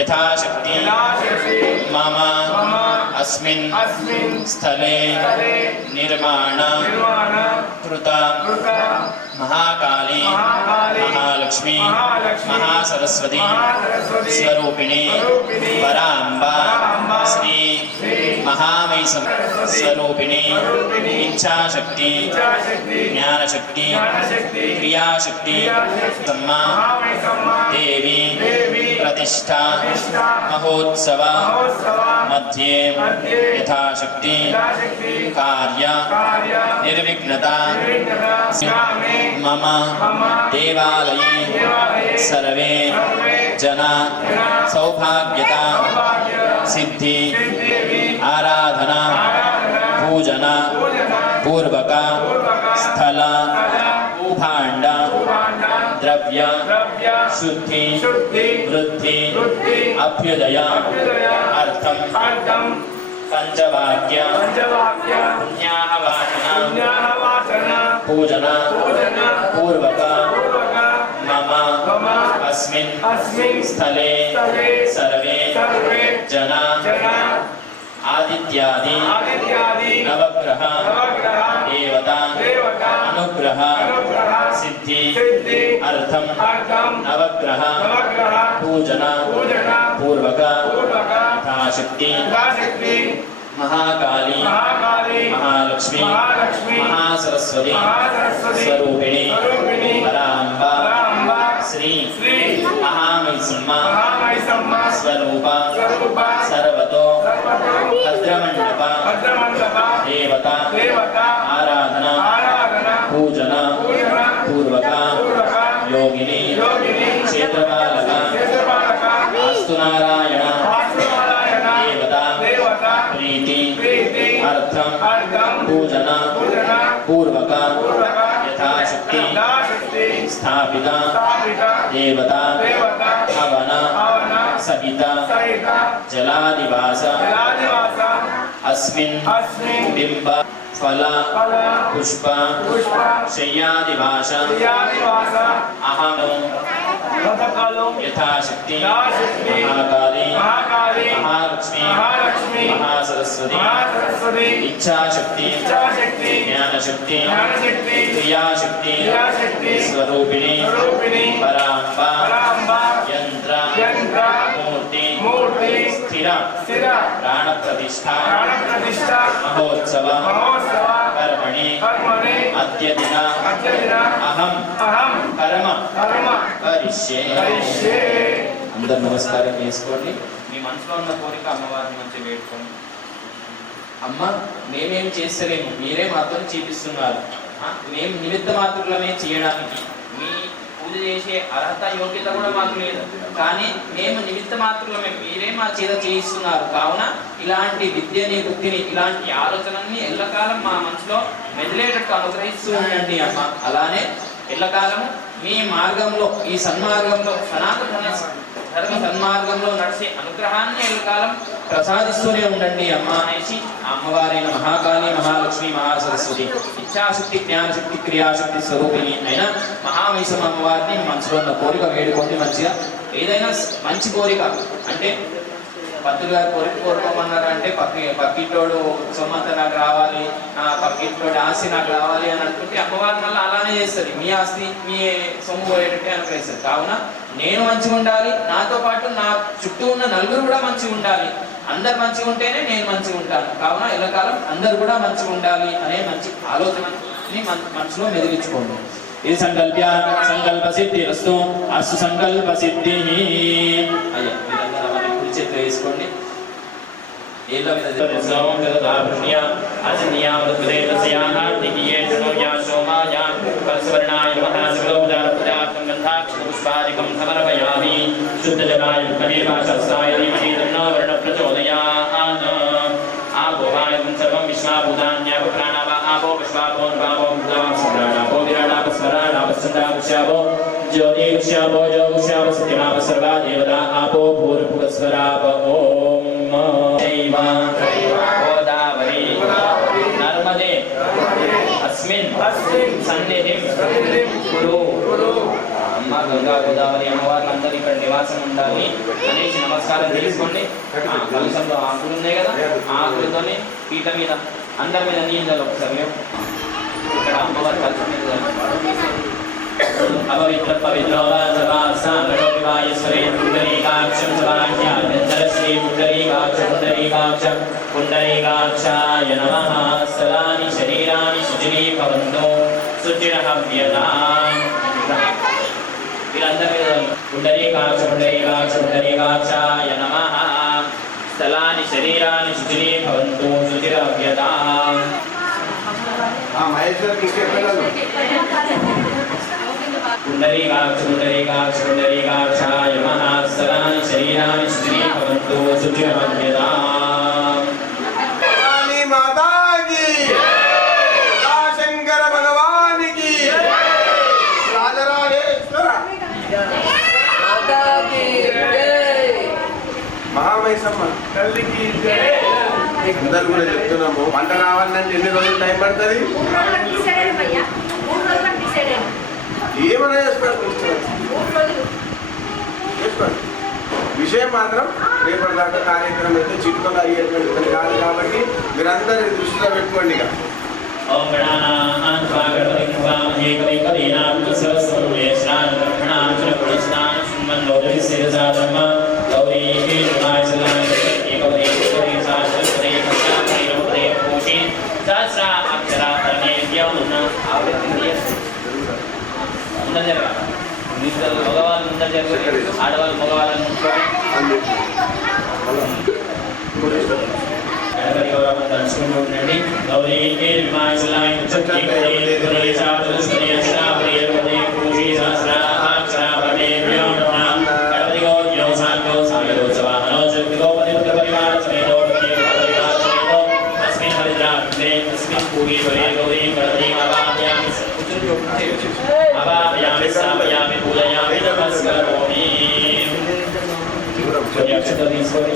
यथाशक्ति मम अस्मिन् स्थले निर्माण कृता महाकाली महालक्ष्मी महासरस्वती स्वरूपिणी पराम्बा श्री महामयी स्वरूपिणी इच्छाशक्ति ज्ञानशक्ति क्रियाशक्ति सम्मा देवी प्रतिष्ठा महोत्सव मध्ये यथाशक्ति कार्य निर्विघ्नता मम देवालये सर्वे जना सौभाग्यता सिद्धि आराधना पूजना पूर्वक स्थल भाण्ड द्रव्य शुद्धि वृद्धि अभ्युदय अर्थम पंचवाक्य पुण्याहवाचना पूजना पूर्वक मम अस्मिन् स्थले सर्वे जना आदित्यादि नवग्रह देवता अनुग्रह सिद्धि अर्थम नवग्रह पूजना पूर्वक यथाशक्ति महाकाली महालक्ष्मी महासरस्वती स्वरूपिणी पराम्बा श्री महामहिषम्मा स्वरूपा सर्वतो भद्रमण्डप देवता आराधना पूजना पूर्वक योगिनी क्षेत्रपालक वास्तुनारायण देवता प्रीति अर्थम पूजना पूर्वक यथाशक्ति स्थापिता देवता हवन सहित जलादिवास अस्मिन् बिंब फल पुष्प शय्यादिवास अहं यथाशक्ति महाकाली महालक्ष्मी महासरस्वती इच्छाशक्ति ज्ञानशक्ति क्रियाशक्ति स्वरूपिणी पराम्बा यंत्र मूर्ति स्थिर प्राण प्रतिष्ठा महोत्सव कर्मणि अद्य दिन अहं कर्म करिष्ये। అందరూ నమస్కారం చేసుకోండి. మీ మనసులో ఉన్న కోరిక అమ్మవారిని మంచిగా వేడుకోండి. అమ్మ మేమేం చేస్తలేము, మీరే మాతో చూపిస్తున్నారు. మేము నిమిత్త మాత్రమే చేయడానికి మీ పూజ చేసే అర్హత యోగ్యత కూడా మాకు లేదు, కానీ మేము నిమిత్త మాత్రమే, మీరే మా చేత చేయిస్తున్నారు. కావున ఇలాంటి విద్యని బుద్ధిని ఇలాంటి ఆలోచనల్ని ఎల్లకాలం మా మనసులో మెదిలేటట్టు అనుగ్రహిస్తూ ఉండండి అమ్మ. అలానే ఎల్లకాలం మీ మార్గంలో ఈ సన్మార్గంలో సనాతన ధర్మ సన్మార్గంలో నడిచే అనుగ్రహాన్ని ఎల్లకాలం ప్రసాదిస్తూనే ఉండండి అమ్మ అనేసి అమ్మవారైన మహాకాళి మహాలక్ష్మి మహాసరస్వతి ఇచ్ఛాశక్తి జ్ఞానశక్తి క్రియాశక్తి స్వరూపిణి అయిన మహామహిషమ్మ అమ్మవారిని మనసులో ఉన్న కోరిక వేడుకోండి. మంచిగా ఏదైనా మంచి కోరిక అంటే పంతులు గారు కోరుకోమన్నారు అంటే పక్కింటోడు సొమ్మంతా నాకు రావాలి, పక్కింటోడు ఆస్తి నాకు రావాలి అని అనుకుంటే అమ్మవారు మళ్ళీ అలానే చేస్తుంది. మీ ఆస్తి మీ సొమ్ము పోయేటట్టే అనుగ్రహిస్తుంది. కావున నేను మంచిగా ఉండాలి, నాతో పాటు నా చుట్టూ ఉన్న నలుగురు కూడా మంచిగా ఉండాలి. అందరు మంచిగా ఉంటేనే నేను మంచిగా ఉంటాను. కావున ఎల్లకాలం అందరు కూడా మంచిగా ఉండాలి అనే మంచి ఆలోచనని మనసులో మెదిలించుకోండి. ఇది సంకల్ప్య సంకల్ప సిద్ధి వస్తు అస్తు సంకల్ప సిద్ధి. అయ్యా మీరందరూ అవన్నీ కుడి చేతిలో వేసుకోండి. ఏళ్ళ మీద పుష్పాదికం సమర్పయామి. శుద్ధజలాయ కనీర్వాచస్తాయ ధీమహి తన్నో వర్ణ ప్రచోదయాత్. ఆపోవాయం సర్వం విశ్వాభూతాన్యాప ప్రాణావా ఆపో పుష్పాపో నృపాపో మృతాపో విరాడాప స్మరాడాప సందాపుష్యాపో జ్యోతిష్యాపో జ్యోతిష్యాప సత్యమాప సర్వా దేవతా ఆపో భూర్భువస్వరాప. ఓం గోదావరి నర్మదే అస్మిన్ సన్నిధిం కురు. అమ్మ గంగా గోదావరి అమ్మవార్లు అందరూ ఇక్కడ నివాసం ఉండాలి అనేసి నమస్కారం చేసుకోండి. కలుషంలో ఆకులు ఉన్నాయి కదా, ఆ ఆకులతోనే పీట మీద అందరి మీద నీళ్ళు ఒకసారి ఇక్కడ అమ్మవారి కలుషం మీద అపవిత్ర పవిత్రవాయేశ్వరే పుండరీకాక్షం శ్రీ పుండరీకాక్షం పుండరీకాక్షాయ నమః. స్థలాని శరీరాన్ని శుచిరీభవంతు శుచిరః వ్యతాం. వీరందరి మీద పుండరీకాక్షాయ నమః. స్థలాని శరీరాన్ని శుచిరీభవంతు శుచిరః వ్యతాం. పుండరీకాక్షాయ నమః. స్థలాని శరీరాన్ని శుచిరీభవంతు శుచిరః వ్యతాం. శంకర భగవానికి మహామైసమ్మ తల్లికి అందరు కూడా చెప్తున్నాము. పంట రావాలంటే ఎన్ని రోజులు టైం పడుతుంది? ఏమైనా చేసుకోండి. విషయం మాత్రం రేపటి దాకా కార్యక్రమం అయితే చిట్టుకలు అయ్యేటువంటి పని కాదు కాబట్టి మీరందరూ దృష్టిలో పెట్టుకోండి. ఇక ఓం గణానాం త్వా గణపతిం హవామహే కవిం కవీనాం తస్మై శ్రీమన్నారాయణాయ పునఃస్నాన సుమన్నోదరి శిరసా ధర్మ గౌరీ శ్రీమాచలాయ ఏకవదే పుష్పదే సహస్రపదే కళ్యాణే రూపదే పూషి సహస్ర అక్షరాధనే వ్యోమన ఆవృత్తి. అందరూ జరగాలి. మగవాళ్ళు ముందర జరగాలి, ఆడవాళ్ళు మగవాళ్ళని గణపతి గౌరవం తలుచుకుంటూ ఉండండి. గౌరీ విమాచలాయ గణపతి గౌర్యో శాంతో సాగరోత్సవాహనోత్సవ గోపతి పుత్ర పరివార సమేతో అస్మిన్ పవిత్రాగ్నే అస్మిన్ పూగీశ్వరే గౌరీ గణపతి అవాహయామి స్థాపయామి పూజయామి నమస్కరోమి. కొన్ని అక్షతలు తీసుకోండి.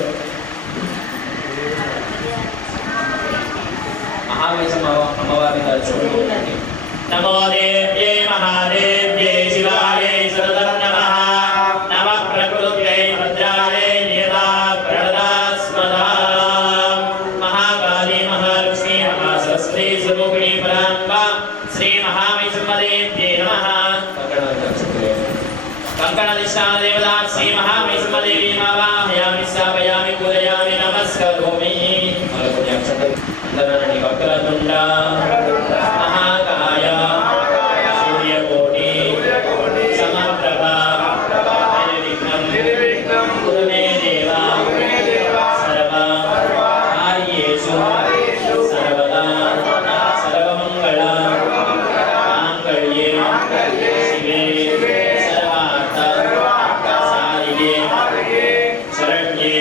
మహావేశం అమ్మవారిని తలుచుకుంటూ ఉండండి. నమో దేవ్యే మహాదేవ్యే శివాయే సర్వం నమః. నమః ప్రకృత్యై భద్రాయే నియతా ప్రణదాస్మదా. మహాకాళీ మహాలక్ష్మీ మహాసరస్వతీ స్వరూపిణీ పరాంబ శ్రీ మహావైష్ణవదేవ్యే నమః. కంకణధిష్టాన దేవతా శ్రీ మహావైష్ణవదేవి ఆవాహయామి స్థాపయామి పూజయామి నమస్కరోమి. అందరూ వక్రతుండ మహాకాయ సూర్యకోటి సమప్రభ నిర్విఘ్నం కురు మే దేవా సర్వ కార్యేషు సర్వదా సర్వమంగళ మాంగళ్యే శివే సర్వార్థ సాధికే శరణ్యే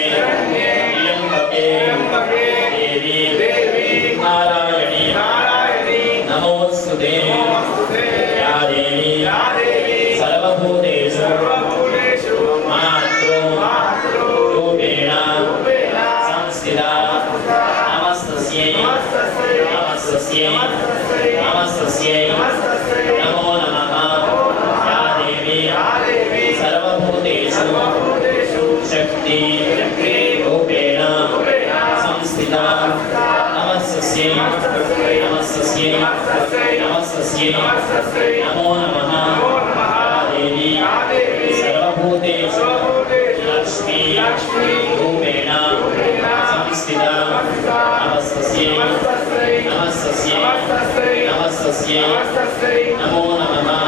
త్ర్యంబకే దేవి నారాయణీ नमो नमः या देवी सर्वभूतेषु लक्ष्मी रूपेण संस्थिता नमस्तस्यै नमो नमः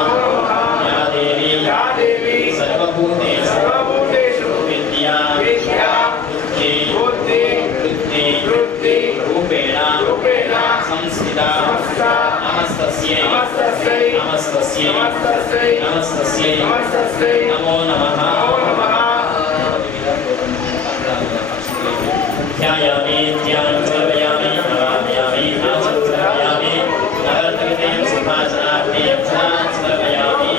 या देवी सर्वभूतेषु विद्या बुद्धि रूपेण संस्थिता नमस्तस्यै नमो नमः ध्यायामि ध्यानं समर्पयामि नमामि समर्पयामि नवरत्नगते सिंहासनार्थे अक्षरान् समर्पयामि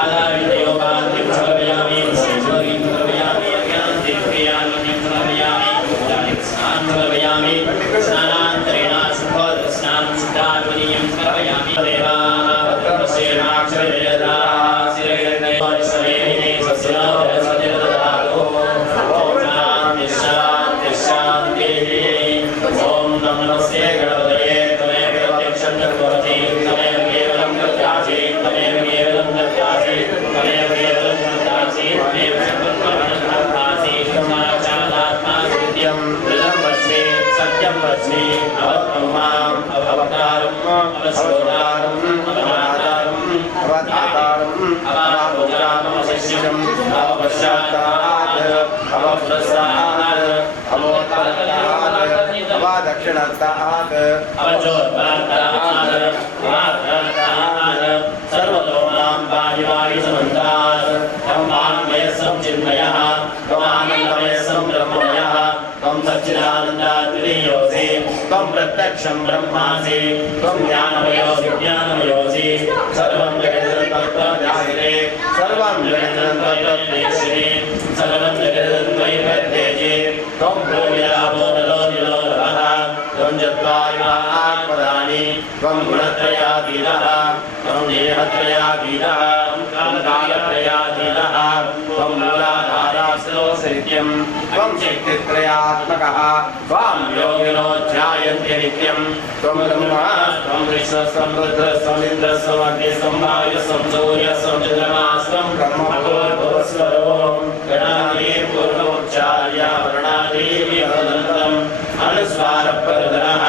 आधारविदयोगान्तिं समर्पयामि श्रीश्वरीं समर्पयामि अज्ञान्तिं क्रियान्तिं समर्पयामि पूजां समर्पयामि स्नानान्तरेण शुभस्नानं शुद्धात्मनीयं समर्पयामि नमस्ते गणपतये तमेव प्रत्यक्षं चतुर्थी तमेव केवलं प्रत्यासि तमेव केवलं प्रत्यासि तमेव केवलं प्रत्यासि तमेव चतुर्थी साक्षादात्मा सत्यं प्रजं वच्मि सत्यं वच्मि अवत्माम् अवतारम् अवशोदारम् अवतारम् अवतारम् अवपूजाम् अवशिष्यम् अवपश्चात्तात् अवप्रसादात् अवोत्तरात् अवदक्षिणात्तात् अवचोत्तरात् सर्वतोमां पाणिपाणि समन्तात् ब्रह्माण्डमयः चिन्मयः त्वमानन्दमयः ब्रह्ममयः त्वं सच्चिदानन्दाद्वितीयोऽसि त्वं प्रत्यक्षं ब्रह्मासि त्वं ज्ञानमयो विज्ञानमयोऽसि सर्वं जगत् तत्त्वज्ञायते सर्वं जगत् तत्त्वप्रेष्यते सर्वं जगत् त्वयि प्रत्येजे त्वं भूमिरापो नलो निलो नभः त्वं चत्वारिमात्मदानि त्वं गुणत्रयातीतः त्वं देहत्रयातीतः त्वं कालत्रयातीतः त्वं मूलाधारास्रोतनित्यं त्वं शक्तित्रयात्मकः त्वां योगिनो ध्यायन्ति नित्यं त्वं ब्रह्मा त्वं विष्णुस्त्वं रुद्रस्त्वम् इन्द्रस्त्वम् अग्निस्त्वं वायुस्त्वं सूर्यस्त्वं चन्द्रमास्त्वं ब्रह्मभूर्भुवस्वरो गणाधिपूर्वोच्चार्य वर्णादेवी अनन्तम् अनुस्वारपरधरः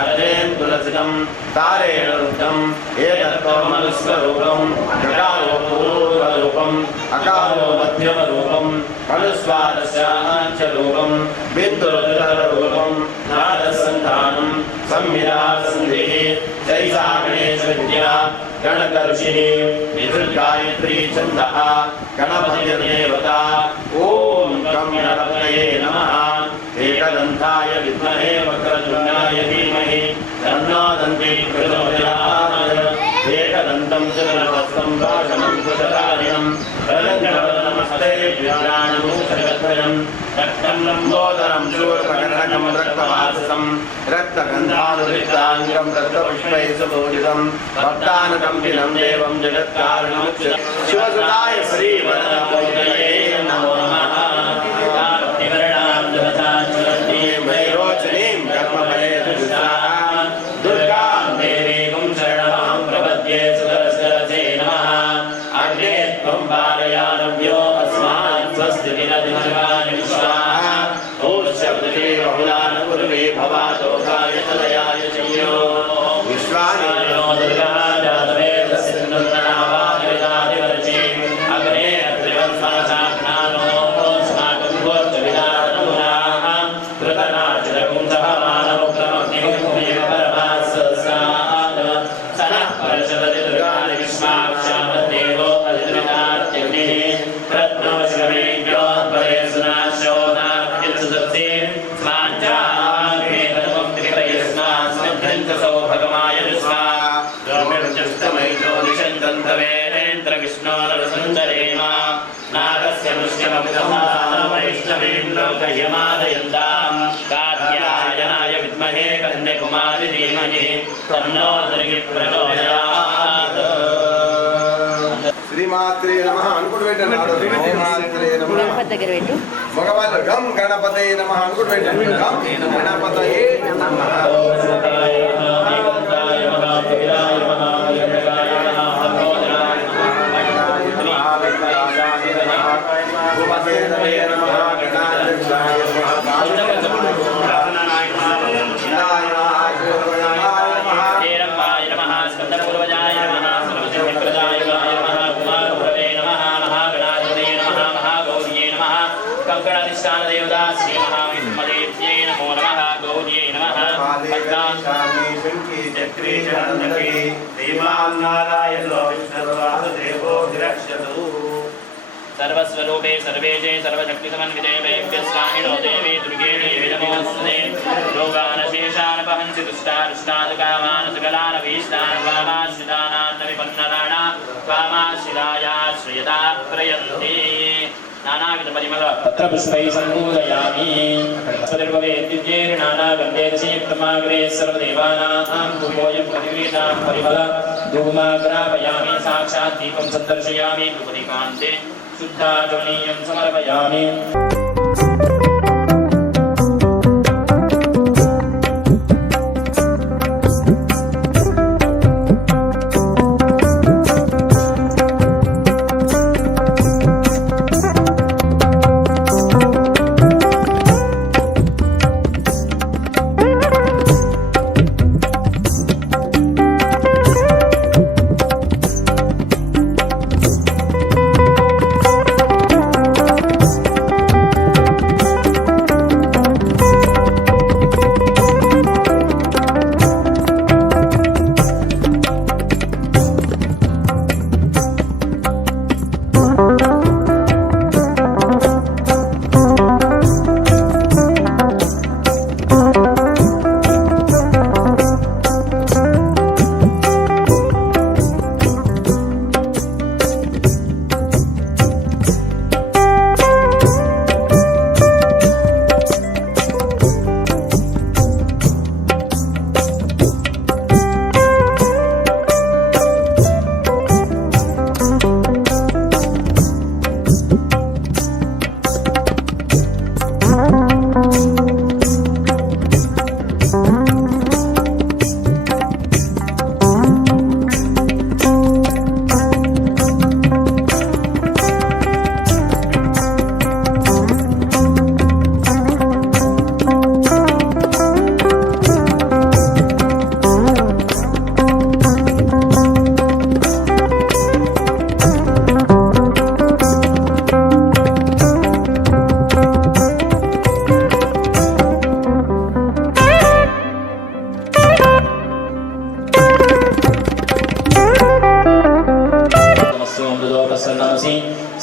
अर्धेन्दुलसितं तारेण रुद्धम् एतत्त्वमनुस्वरूपम् ऋकारो पूर्वरूपम् अकारो मध्यमरूपम् अनुस्वारस्याञ्चरूपम् विद्युरुत्तररूपम् नादसन्धानम् संविदासन्धिः जैसा गणेशविद्या गणकर्षिणी विदुर्गायत्री छन्दः गणपतिर्देवता ॐ गं गणपतये नमः एकदन्ताय विद्महे वक्रतुण्डाय धीमहि तन्नो दन्तिः प्रचोदयात् एकदन्तं चतुर्हस्तं भाषणं कुशलारिणं प्रलङ्घनमस्ते विज्ञानमूषकद्वयं रक्तं लम्बोदरं शूर्पकर्णकं रक्तवाससं रक्तगन्धानुरिक्ताङ्गं रक्तपुष्पैः सुपूजितं भक्तानुकम्पिनं देवं जगत्कारणमुच्यते शिवसुताय श्रीवरदमूर्तये नमो नमः वैरोचनीं कर्मफलेषु दुर्गां देवीं शरणमां प्रपद्ये सुदर्शनसे नमः अग्ने त्वं पारयानव्यो अस्मान् स्वस्ति विनदिनर्गाणि विश्वाः ऊर्शब्दे बहुलान पूर्वे भवातोकाय तदयाय चयो विश्वानि नो दुर्गा जातवेदस्य नूतनावादिवर्षे अग्ने त्रिवत्सरसाख्यानो अस्माकं गोत्रविदारमुनाः कृतनाचरकुं सह मानवक्रमग्निमुखमेव परमाससाद सनः परशवति दुर्गानि विश्वाक्षामदेवो अद्वितात्यग्निः रत्नवशिवमेभ्योऽद्वये सुनाशोनात्यसुदत्ते स्वाञ्चाग्नेतनुमं त्रिप्रयस्मास्मिद्धन्तसो भगमाय विश्वाः रोमिर्जस्तमैजो निषन्तन्तवेरेन्द्रविष्णोरसञ्चरेम नागस्य मुष्यमभिधमानवैष्णवीं लोकह्यमादयन्तां कात्यायनाय विद्महे कन्याकुमारी धीमहि तन्नो दुर्गी प्रचोदयात् श्रीमात्रे नमः अनुकुट శ్రీమాత్రే నమః గణపతి దగ్గర పెట్టు. మగవాళ్ళు గం గణపతయే నమః అనుకుంటూ పెట్టండి. గం గణపతయే నమః. सर्वस्वरूपे सर्वेजे सर्वशक्तिसमन्विते वैभ्यस्वामिनो देवी दुर्गे देवी नमोऽस्तुते रोगानशेषानपहंसि दुष्टादुष्टादकामान् सकलानभीष्टान् वामाश्रितानान्न विपन्नराणा वामाश्रितायाश्रयता प्रयन्ति नानाविध परिमल पत्रपुष्पैः सम्पूजयामि तद्भवेद्दिव्यैर् नानागन्धैर्युक्तमाग्रे सर्वदेवानां धूपोऽयं प्रतिगृहीतां परिमल धूमाग्रापयामि साक्षात् दीपं सन्दर्शयामि धूपदीपान्ते शुद्धाचमनीयं समर्पयामि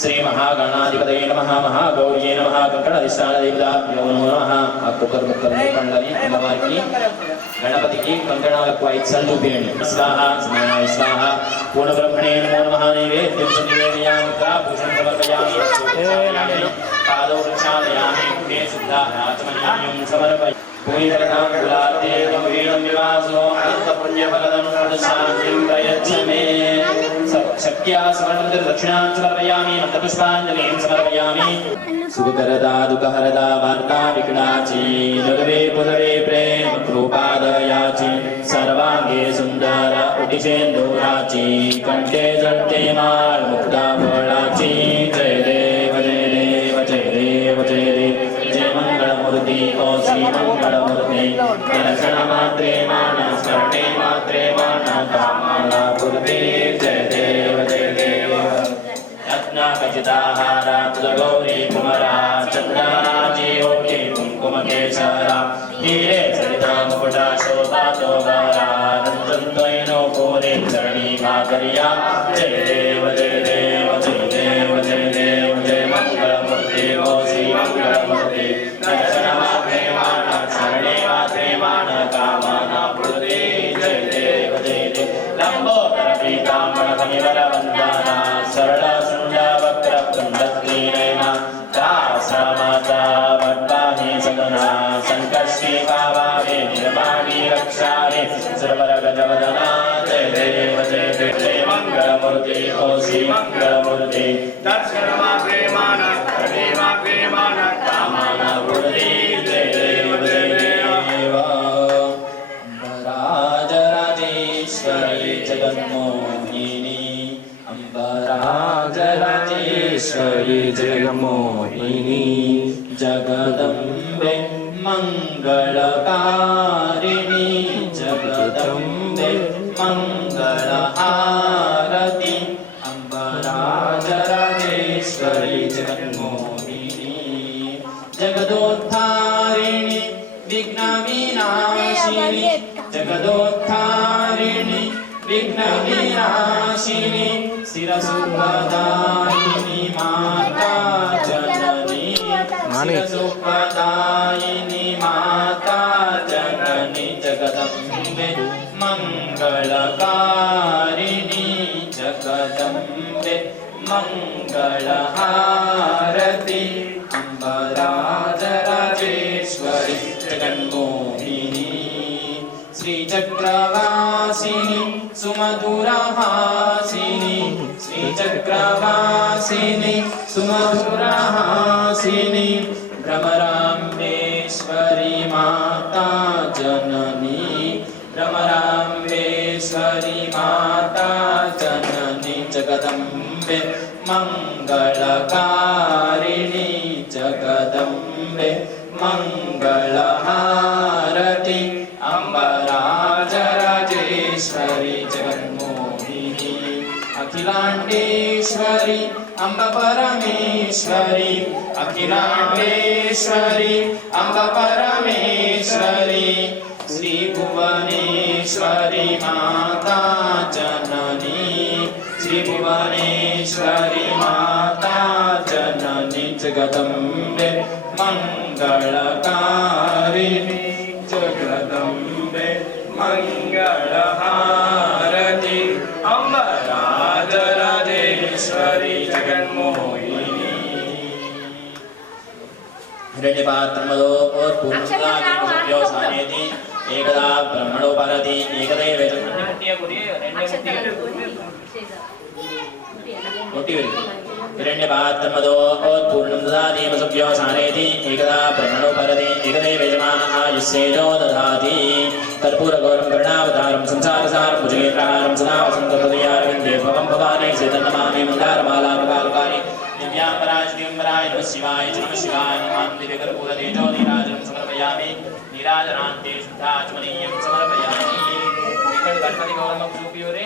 श्री महागणाधिपतये नमः महागौर्ये नमः कंकणाधिष्ठानदेवताभ्यो नमः अक्कुकर मुक्करंडी अम्मवारिकी गणपतिकी कंकणाలకు 5 సార్లు చూపియండి స్వాహా స్నానాయ స్వాహా పూర్ణబ్రహ్మణే నమో నమః నైవేద్యం నివేదయామి భూషణ సమర్పయామి పాదౌ ప్రక్షాళయామి మే శుద్ధాచమనీయం సమర్పయామి పూయికరణం గులాతే గంభీరం వివాసో అనంత పుణ్యఫలదం శాంతిం ప్రయచ్చమే शक्त्या समर्पित दक्षिणां समर्पयामि मंत्रपुष्पाञ्जलिं समर्पयामि सुखकरदा दुःखहरदा वार्ता विघ्नाची नगवे पुनवे प्रेम कृपादयाची सर्वांगे सुंदर उटिषेन्दूराची कंठे जडते माळ मुक्ता फळाची जय देव जय देव जय देव जय देव जय मंगलमूर्ती ओ श्री मंगलमूर्ती दर्शन मात्रे मान स्मरणे मात्रे मान कामना पूर्ते जय देव जय देव रत्नाखचिताहारा तुलगौरी कुमरा चंद्राजी ओके कुंकुम केसरा हीरे सरिता मुकुटा शोभा तोगारा नंदनतोयनो पूरे चरणी भागरिया जय देव जय देव जय देव जय देव जय मंगलमूर्ति ओ श्री मंगलमूर्ति दर्शन मात्रे मान शरणे मात्रे मान कामना पूर्ते जय देव जय देव लंबोदर पीतांबर कनिवर वंदना सरल सुंदर वक्र कुंडली नयना दासा माता वड्डाहि सदना संकष्टी भावावे निर्माणी रक्षावे सर्वर गजवदना जय देव जय देव जय मंगलमूर्ति ओ श्री मंगलमूर्ति दर्शन मात्रे मान नाशिनी जगदोद्धारिणी विघ्नविनाशिनी स्थिरसुखदायिनी माता जननी स्थिरसुखदायिनी माता जननी जगदम्बे मंगलकारिणी जगदम्बे मंगलहारति अम्बराजराजेश्वरी जगन्मोहिनी श्रीचक्रवासिनी सुमधुरहासिनी श्रीचक्रवासिनी सुमधुरहासिनी भ्रमराम्बेश्वरी माता जननी भ्रमराम्बेश्वरी माता जननी जगदम्बे मंगलकारिणी जगदम्बे मंगलहारति अम्बराजराजेश्वरी जगन्मोहिनी अखिलांडेश्वरी अम्ब परमेश्वरी अखिलांडेश्वरी अम्ब परमेश्वरी श्री भुवनेश्वरी माता जननी श्री भुवनेश्वरी माता जननी जगदम्बे मंगलकारिणी जगदम्बे मंगलहारति अम्बराजराजेश्वरी जगन्मोहिनी हिरण्यपात्रमदो पूर्णसानेति एकदा ब्रह्मणो भारति एकदैव हिरण्यपात्रमदो पूर्णसानेति एकदा ब्रह्मणो भारति एकदैव यजमानः यस्येजो दधाति कर्पूरगौरं कर्णावतारं संसारसारं भुजगेन्द्रहारं सदा वसन्तहृदयारविन्दे भवं भवानी सीतन्नमामि मन्दारमालापकालकारि दिव्याम्बराज दिव्यम्बराय नमः शिवाय च नमः शिवाय नमः दिव्यकर्पूरतेजो नीराजनं समर्पयामि नीराजनान्ते शुद्धाचमनीयं समर्पयामि गणपति गौरम सूपियोरे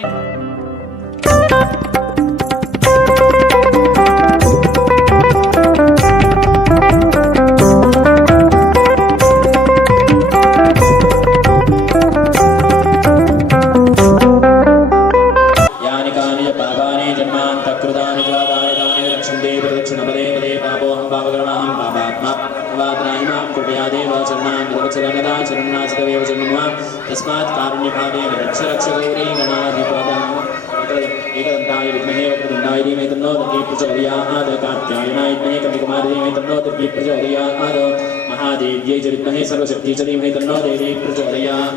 तस्मात् कारुण्यभावेन रक्ष रक्ष गौरी गणाधिपदां एकदन्ताय विद्महे वक्रतुण्डाय धीमहि तन्नो दन्ती प्रचोदयात् कात्यायनाय विद्महे कन्याकुमारी धीमहि तन्नो देवी प्रचोदयात् महादेव्यै च विद्महे सर्वशक्त्यै च धीमहि तन्नो देवी प्रचोदयात्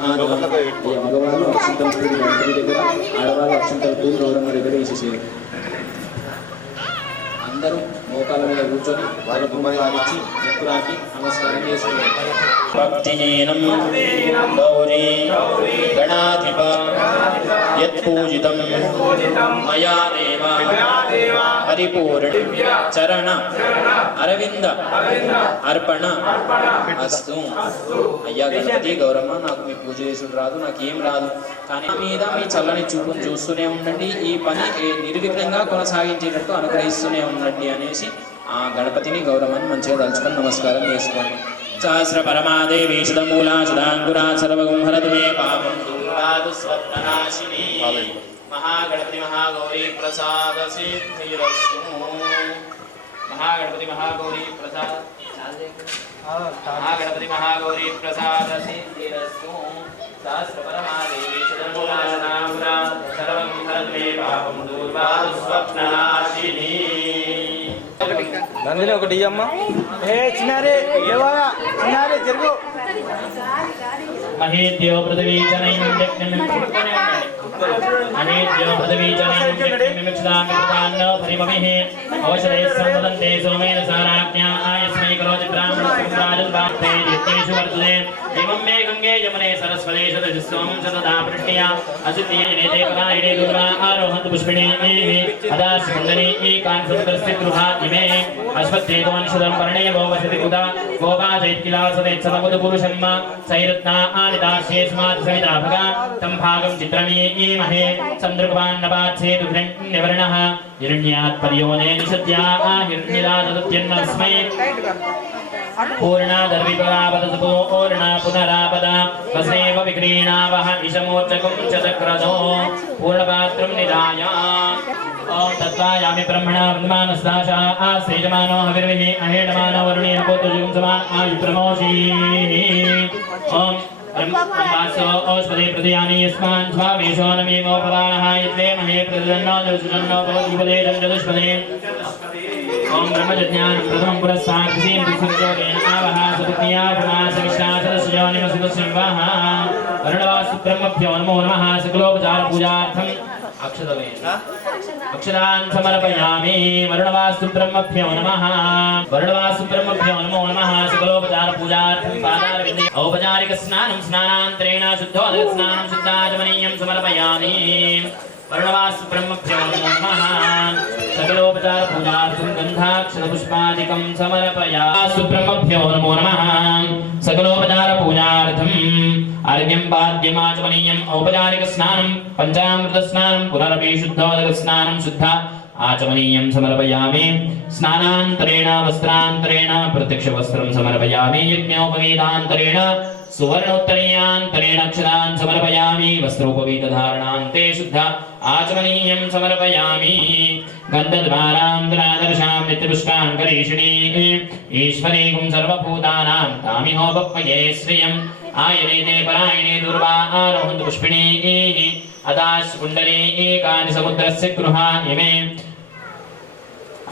मगवाళ్ళు అక్షంతలు పూరి గణపతి దగ్గర ఆడవాళ్ళు అక్షంతలు పూరి గౌరమ్మ దగ్గర వేసేసారు అందరూ మోకాల మీద కూర్చొని వాళ్ళ కుంభాలిచ్చి ముక్కురాకి నమస్కారం చేసుకున్నారు భక్తిహీనం గౌరీ గణాధిప యత్పూజితం మయా దేవ పరిపూర్ణ చరణ అరవింద అర్పణ అస్తు అయ్యా గణపతి గౌరమ్మ నాకు మీ పూజ చేసుడు రాదు నాకేం రాదు కానీ మీద మీ చల్లని చూపును చూస్తూనే ఉండండి ఈ పని నిర్విఘ్నంగా కొనసాగించేటట్టు అనుగ్రహిస్తూనే ఉండండి అనేసి ఆ గణపతిని గౌరమ్మని మంచిగా తలుచుకొని నమస్కారం చేసుకోండి सहस्र परमादेवी शुद्धमूला शुद्धांकुरा सर्वगुं हरतु मे पापं दूरादु स्वप्ननाशिनी महागणपति महागौरी प्रसाद सिद्धिरस्तु महागणपति महागौरी प्रसाद महागणपति महागौरी प्रसाद सिद्धिरस्तु सहस्र परमादेवी शुद्धमूला शुद्धांकुरा सर्वगुं हरतु मे पापं दूरादु स्वप्ननाशिनी నందిని ఒకటి అమ్మ ఏ చిన్నారే ఏవాగా చిన్నారే జరుగు మహేద్యో పృథివీ జనైం యజ్ఞం అనేద్యో పృథివీ జనైం యజ్ఞం మిక్షదామి ప్రదాన్న పరిమమిః ఔషధే సంవదంతే సోమేన సారాజ్ఞా ఆయస్మై కరోతి బ్రాహ్మణ సంసారల్ బాప్తే నిత్యేషు వర్తతే ఏవం మే గంగే యమునే సరస్వతే సదస్వం సదా ప్రట్యా అసితే నేతే పరాయణే దుర్గా ఆరోహంతు పుష్పిణే అదా సుందరి ఏకాన్ సుందరస్య గృహా ఇమే అశ్వత్థేదోనిషదం పర్ణే భోవసతి కుదా గోపాదైత్కిలాసతే సదముద పురుషమ్మ సైరత్నా ఆనిదాస్యే స్మాత్ సవితా భగా తం భాగం చిత్రమీమహే సందృగ్వాన్నపాచ్ఛే దుర్గణ్యవర్ణః హిరణ్యాత్ పర్యోనే నిషద్యా హిరణ్యదాదత్యన్నస్మై पूर्णादर्विपदापदपूर्णा पुनरापदा वसेव विक्रीणावः इशमोचकं च चक्रदो पूर्णपात्रं निधाय ओम तत्वायामि ब्रह्मणा वन्दमानस्ताशा आश्रेजमानो हविर्विः अहेडमानो वरुणेन पोतुजुगं समान आयुप्रमोषी ओम ब्रह्मासो औषधे प्रदयानि यस्मान् स्वावेशो नमेमोपदानः यद्वे महे प्रदन्नो जलसुजन्नो भवद्युपदेशं चतुष्पदे ओम ब्रह्मज्ञान प्रथमं पुरस्तात् किसीं तिसृजोगेन आवः सुपत्न्या पुमासविष्टाचतुर्योनिमसुतसिंहः वर्णवास्तु ब्रह्मभ्यो नमो नमः सकलोपचार पूजार्थम् अक्षदान् समर्पयामि वर्णवास्तु ब्रह्मभ्यो नमः नमः सकलोपचार पूजार्थं पादारविन्दे औपचारिक स्नानं स्नानान्तरेण शुद्धोदकस्नानं शुद्धाचमनीयं समर्पयामि वर्णवास्तु ब्रह्मभ्यो नमः सकलोपचार पूजार्थं गन्धाक्षरपुष्पादिकं समर्पयामि ब्रह्मभ्यो नमो नमः सकलोपचार पूजार्थं अर्घ्यं पाद्यमाचमनीयम् औपचारिक स्नानं पंचामृत स्नानं पुनरपि शुद्धोदक स्नानं शुद्ध आचमनीयं समर्पयामि स्नानान्तरेण वस्त्रान्तरेण प्रत्यक्ष वस्त्रं समर्पयामि यज्ञोपवीतान्तरेण सुवर्णोत्तरीयान्तरेण अक्षरान् समर्पयामि वस्त्रोपवीतधारणान्ते शुद्ध आचमनीयं समर्पयामि गन्धद्वारान्तरादर्शां नित्यपुष्टान् करीषिणी ईश्वरीं सर्वभूतानां तामिहोपक्वये श्रियम् आयने परायणे दुर्वा आरोहन्तु पुष्पिणी अदाश कुण्डली एकानि समुद्रस्य गृहा इमे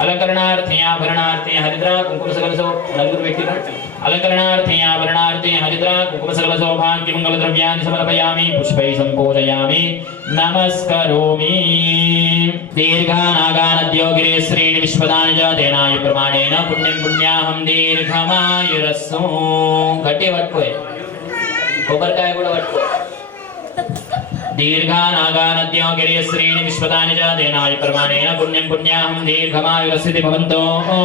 अलंकरणार्थे आभरणार्थे हरिद्रा कुंकुम सकलसो नलगुरु व्यक्ति अलंकरणार्थे आभरणार्थे हरिद्रा कुंकुम सकल सौभाग्य मंगल द्रव्यानि समर्पयामि पुष्पैः संपूजयामि नमस्करोमि दीर्घानागानद्यो गिरे श्रीनि विश्वदानि च तेनाय प्रमाणेन पुण्यं पुण्याहं दीर्घमायुरस्सु गट्टी पట్టుకోయ్ కొబ్బరికాయ కూడా పట్టుకో दीर्घानागानद्यो गिरिश्रीनि विश्वदानि च तेनाय प्रमाणेन पुण्यं पुण्याहं दीर्घमायुरस्ति भवन्तो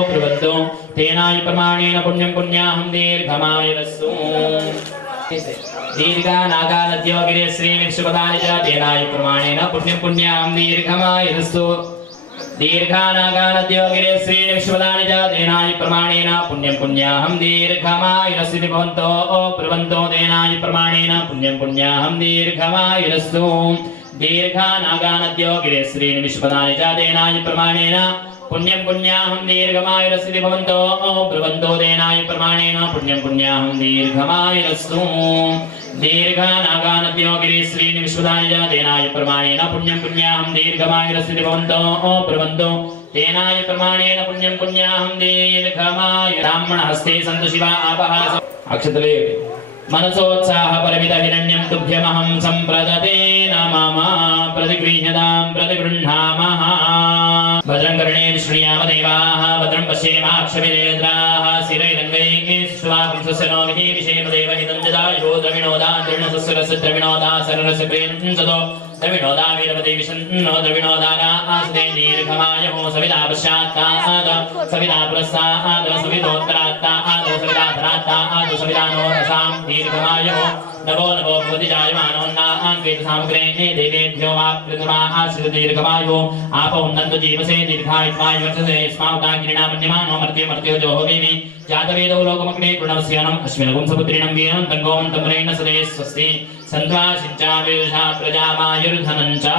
ब्रुवन्तो तेनाय प्रमाणेन पुण्यं पुण्याहं दीर्घमायुरस्सु दीर्घानागानद्यो गिरिश्रीनि विश्वदानि च तेनाय प्रमाणेन पुण्यं पुण्याहं दीर्घमायुरस्सु दीर्घानागानद्यो गिरिश्रीनि विश्वदानि च तेनाय प्रमाणेन पुण्यं पुण्याहं दीर्घमायुरस्ति भवन्तो ब्रुवन्तो तेनाय प्रमाणेन पुण्यं पुण्याहं दीर्घमायुरस्तु दीर्घानागानद्यो गिरिश्रीनि विश्वदानि च तेनाय प्रमाणेन पुण्यं पुण्याहं दीर्घमायुरस्ति भवन्तो ब्रुवन्तो तेनाय प्रमाणेन पुण्यं पुण्याहं दीर्घमायुरस्तु दीर्घानागानद्यो गिरिश्रीनि विश्वदानि च तेनाय प्रमाणेन पुण्यं पुण्याहं दीर्घमायुरस्ति भवन्तो ब्रुवन्तो तेनाय प्रमाणेन पुण्यं पुण्याहं दीर्घमायु ब्राह्मणहस्ते सन्तु शिवा आपः अक्षतले मनसोत्साह परमित हिरण्यं तुभ्यमहं सम्प्रदते नमः प्रतिगृह्यतां प्रतिगृह्णामः भद्रं कर्णेन शृणुयाम देवाः भद्रं पश्येमाक्षभिनेत्राः शिरैरङ्गैः स्वापुंसस्य नो विषेम देवहितं जदायो द्रविणोदा दृढसस्यरस्य द्रविणोदा सररस्य प्रेन्सदो द्रविणोदा वीरवते विशन्नो द्रविणोदाना आस्ते दीर्घमायुः सविता पश्चात्ताद सविता पुरस्ताद सवितोत्तरात्ताद सविता धरात्ताद सविता नो रसां दीर्घमायुः नवो नवो भवति जायमानोन्नाङ्कृतसामग्रे देवेभ्यो वा कृतमा आश्रित दीर्घमायुः आपो उन्नन्तु जीवसे दीर्घायुष्माय वर्षसे स्माउताग्निना मन्यमानो मर्त्यो जोहोवीमि जातवेदो लोकमग्ने कृणवस्यानम् अश्विनगुं सपुत्रिणं वीरं तङ्गोमन्तं रेण सदे स्वस्ति सन्त्वा सिञ्चा वेदशा प्रजामायुर्धनं च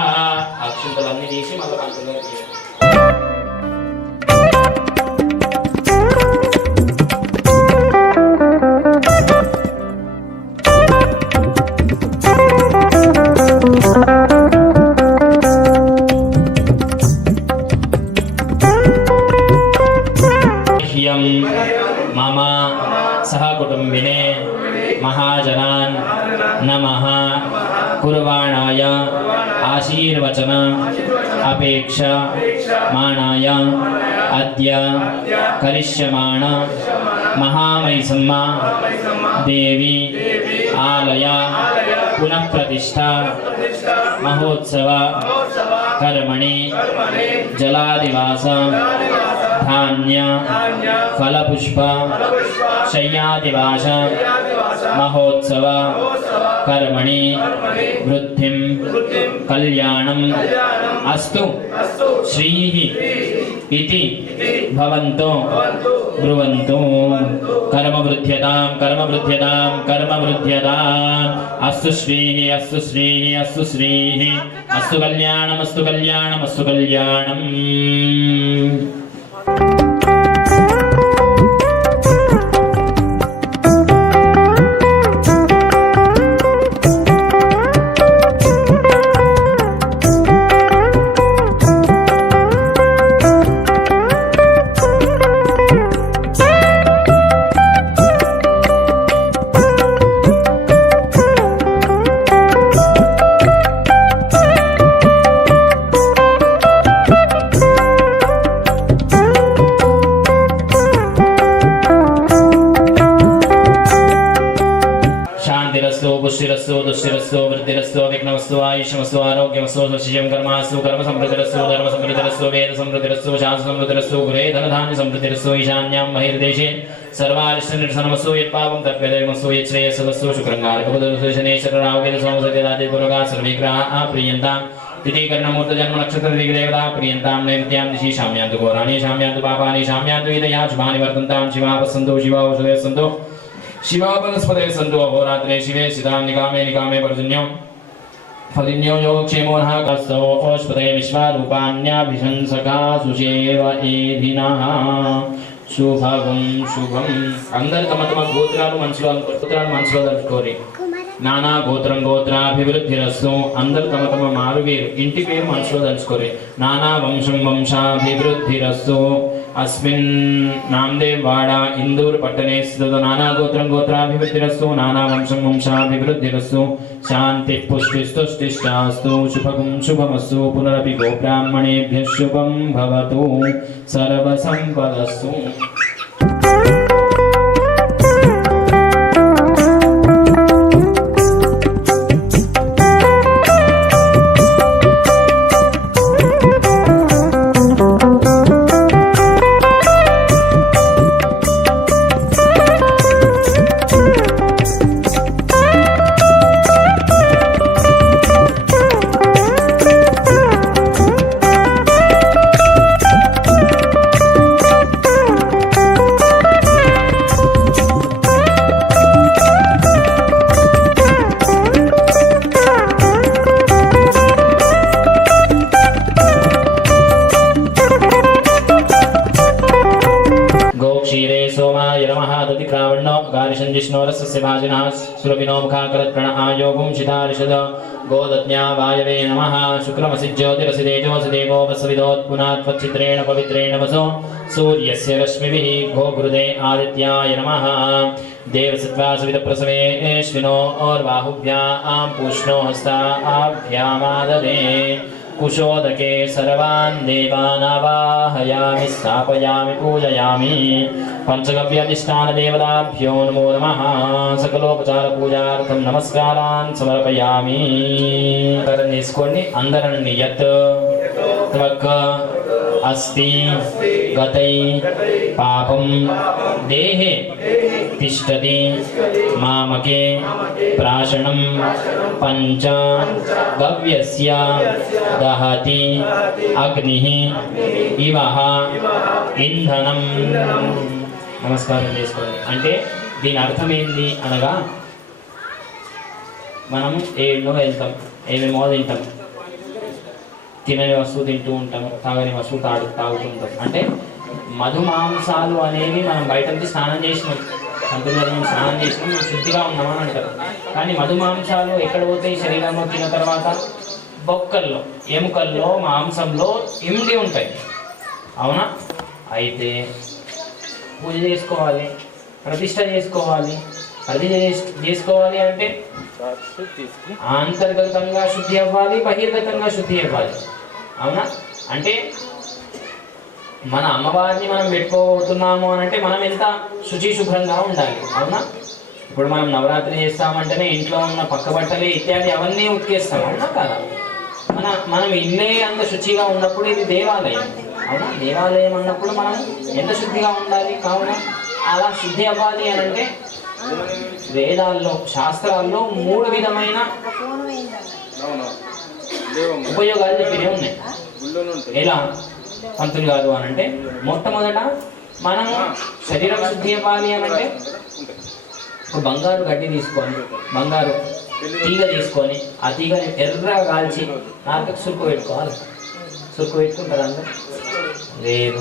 अक्षुतलन्नि देशे मल्लकान्तुलो मम सहकुटुम्बिने महाजनान् नमः कुर्वाणाय आशीर्वचन अपेक्षा मानाय अद्य करिष्यमाण महामैसम्मा देवी आलय पुनः प्रतिष्ठा महोत्सव कर्मणि जलादिवास धान्य फलपुष्प शय्यादिवास మహోత్సవ కర్మణి వృద్ధిం కళ్యాణం అస్తు శ్రీః ఇతి భవంతో బ్రువంతు. కర్మవృద్ధ్యతాం కర్మవృద్ధ్యతాం కర్మవృద్ధ్యతాం. అస్తు శ్రీః అస్తు శ్రీః అస్తు శ్రీః. అస్తు కళ్యాణం అస్తు కళ్యాణం అస్తు కళ్యాణం. పుష్టిరస్సు దుష్టిరస్సు వృద్ధిరస్సు విఘ్నమస్సు ఆయుష్మస్సు ఆరోగ్యమస్సు స్వశియం కర్మాస్సు కర్మ సమృద్ధిరస్సు ధర్మ సమృద్ధిరస్సు వేద సమృద్ధిరస్సు శాస్త్ర సమృద్ధిరస్సు గృహే ధనధాన్య సమృద్ధిరస్సు ఈశాన్యాం బహిర్దేశే సర్వారిష్ట నిర్సనమస్సు యత్పాపం తత్వేదమస్సు యశ్రేయస్సు శుక్రంగారకపదస్సు శనేశ్వరరావుకేత సోమసత్యదాదిపురగా సర్వీగ్రహాః ప్రియంతాం. తిథీకరణమూర్త జన్మ నక్షత్ర దిగ్దేవతా ప్రియంతాం. నైవేద్యాం దిశి శామ్యాంతు ఘోరాణి శామ్యాంతు పాపాని శామ్యాంతు ఇదయా శుభాని వర్తంతాం. శివాపస్సంతు శివావసుదే సంతు शिवापदस्पदे सन्तु. अहोरात्रे शिवे सितां निकामे निकामे पर्जन्यं फलिन्यो योगक्षेमो नः कस्तौ ओष्पदे विश्वारूपाण्याभिशंसका सुचेव एधिनः. శుభం శుభం. అందరు తమ తమ గోత్రాలు మనసులో తలుచుకోరి. నానా గోత్రం గోత్రాభివృద్ధిరస్సు. అందరు తమ తమ మారువేరు ఇంటి పేరు మనసులో తలుచుకోరి. నానా వంశం వంశాభివృద్ధిరస్సు. अस्मिन् नामदेव वाड़ा इंदूर पट्टने स्थितो नाना गोत्रं गोत्राभिवृद्धिरस्तु. नाना वंशं वंशाभिवृद्धिरस्तु. शान्ति पुष्टिस्तुष्टिश्चास्तु. शुभं शुभमस्तु. पुनरपि गोब्राह्मणेभ्यः शुभं भवतु. सर्वसम्पदस्तु. जिष्णोरस्य भाजिनः सुरभिनो मुखाकरत्प्रण आयोगुं शितारिषद गोदज्ञा वायवे नमः. शुक्रमसि ज्योतिरसि तेजोसि देवो वसविदोत्पुनात्वच्चित्रेण पवित्रेण वसो सूर्यस्य रश्मिभिः गोगुरुदे आदित्याय नमः. देवसत्त्वासविदप्रसवेश्विनो ओर्बाहुभ्यां पूष्णो हस्ताभ्यामाददे. कुशोदके सर्वान् देवान् आवाहयामि स्थापयामि पूजयामि. पंचगव्याधिष्ठानदेवताभ्यो नमो नमः. सकलोपचारपूजार्थं नमस्कारान् समर्पयामि. తీసుకోండి అందరండి. యత్ త్వక్ अस्ति गतै पापं देहे तिष्ठति मामके प्राशनं पंच गव्यस्य दहति अग्निः इवः इंधनं. నమస్కారం చేసుకోండి. అంటే దీని అర్థం ఏంటి అనగా మనం ఏళ్ళో వెళ్తాం, ఏమేమో తింటాం, తినని వస్తువు తింటూ ఉంటాము, తాగని వస్తువు తాగుతూ ఉంటాం. అంటే మధుమాంసాలు అనేవి మనం బయట నుంచి స్నానం చేసినాం, సంతులను స్నానం చేసినాం, మనం శుద్ధిగా ఉన్నామని అంటారు. కానీ మధుమాంసాలు ఎక్కడ పోతాయి? శరీరంలో తిన్న తర్వాత బొక్కల్లో, ఎముకల్లో, మాంసంలో ఇమిడి ఉంటాయి. అవునా? అయితే పూజ చేసుకోవాలి, ప్రతిష్ట చేసుకోవాలి. చేసుకోవాలి అంటే అంతర్గతంగా శుద్ధి అవ్వాలి, బహిర్గతంగా శుద్ధి అవ్వాలి. అవునా? అంటే మన అమ్మవారిని మనం పెట్టుకోబోతున్నాము అని అంటే మనం ఎంత శుచి శుభ్రంగా ఉండాలి. అవునా? ఇప్పుడు మనం నవరాత్రి చేస్తామంటేనే ఇంట్లో ఉన్న పక్క బట్టలు ఇత్యాది అవన్నీ ఉతికేస్తాం. అవునా కదా? మనం ఇల్లే అంత శుచిగా ఉన్నప్పుడు ఇది దేవాలయం. అవునా? దేవాలయం అన్నప్పుడు మనం ఎంత శుద్ధిగా ఉండాలి. కావున అలా శుద్ధి అవ్వాలి అని అంటే వేదాల్లో శాస్త్రాల్లో 3 విధమైన ఉపయోగాలు చెప్పినవి ఉన్నాయి. ఎలా పంతులు కాదు అని అంటే, మొట్టమొదట మనము శరీరం శుద్ధి అవ్వాలి అని అంటే బంగారు గడ్డి తీసుకొని, బంగారు తీగ తీసుకొని, ఆ తీగని ఎర్రగా కాల్చి నాలుగు సురుకు పెట్టుకోవాలి. సురుకు పెట్టుకుంటారు అందరూ లేదు.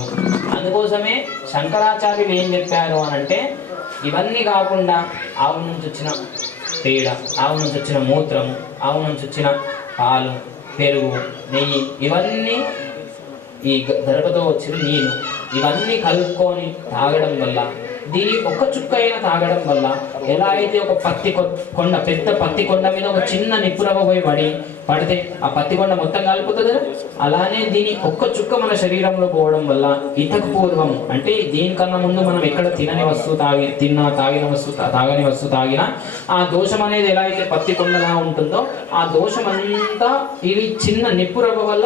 అందుకోసమే శంకరాచార్యులు ఏం చెప్పారు అని అంటే, ఇవన్నీ కాకుండా ఆవు నుంచి వచ్చిన పేడ, ఆవు నుంచి వచ్చిన మూత్రము, ఆవు నుంచి వచ్చిన పాలు, పెరుగు, నెయ్యి, ఇవన్నీ ఈ గర్భతో వచ్చిన నీళ్ళు, ఇవన్నీ కలుపుకొని తాగడం వల్ల, దీని ఒక్క చుక్క అయినా తాగడం వల్ల ఎలా అయితే ఒక పత్తి కొండ, పెద్ద పత్తి కొండ మీద ఒక చిన్న నిప్పురవ్వ పోయి పడితే ఆ పత్తి కొండ మొత్తం కాలిపోతుంది కదా, అలానే దీని ఒక్క చుక్క మన శరీరంలో పోవడం వల్ల ఇతకు పూర్వం అంటే దీనికన్నా ముందు మనం ఎక్కడ తాగని వస్తువు తాగినా ఆ దోషం అనేది ఎలా అయితే పత్తి కొండలా ఉంటుందో ఆ దోషం అంతా ఇవి చిన్న నిప్పురవ్వ వల్ల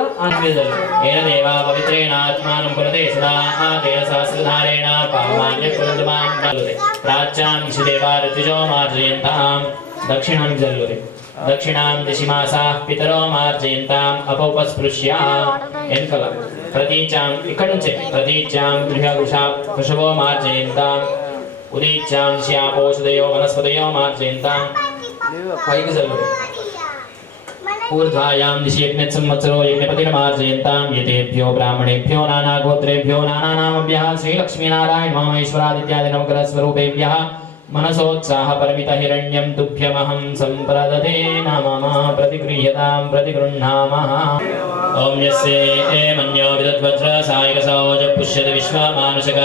ఏదేవా పవిత్రేణ ఆత్మానం పురతే సదా శాస్త్రధారేణ పామాన్య ప్రాచ్యాం శిదేవా ఋతుజో మార్జయంతాం దక్షిణానికి జరుగుతుంది. దక్షిణాం దిశిమాసా పితరో మార్జయంతాం అపౌపస్పృశ్య ఎన్కల ప్రతీచాం ఇక్కడ నుంచే ప్రతీచాం వృషభో మార్జయంతాం ఉదీచాం శ్యాపోషదయో వనస్పతయో మార్జయంతాం పైకి జరుగుతుంది. ऊर्ध्वायां दिशि यज्ञसंवत्सरो यज्ञपतिर्मार्जयन्तां यतेभ्यो ब्राह्मणेभ्यो नानागोत्रेभ्यो नानानामभ्यः श्रीलक्ष्मीनारायण महेश्वरादित्यादि नवग्रहस्वरूपेभ्यः मनसोत्साह परमित हिरण्यं तुभ्यमहं सम्प्रदते नमः प्रतिगृह्यतां प्रतिगृह्णामः। ॐ यस्य मन्यो विदद्वज्र सायकसौज पुष्यति विश्वमानुषक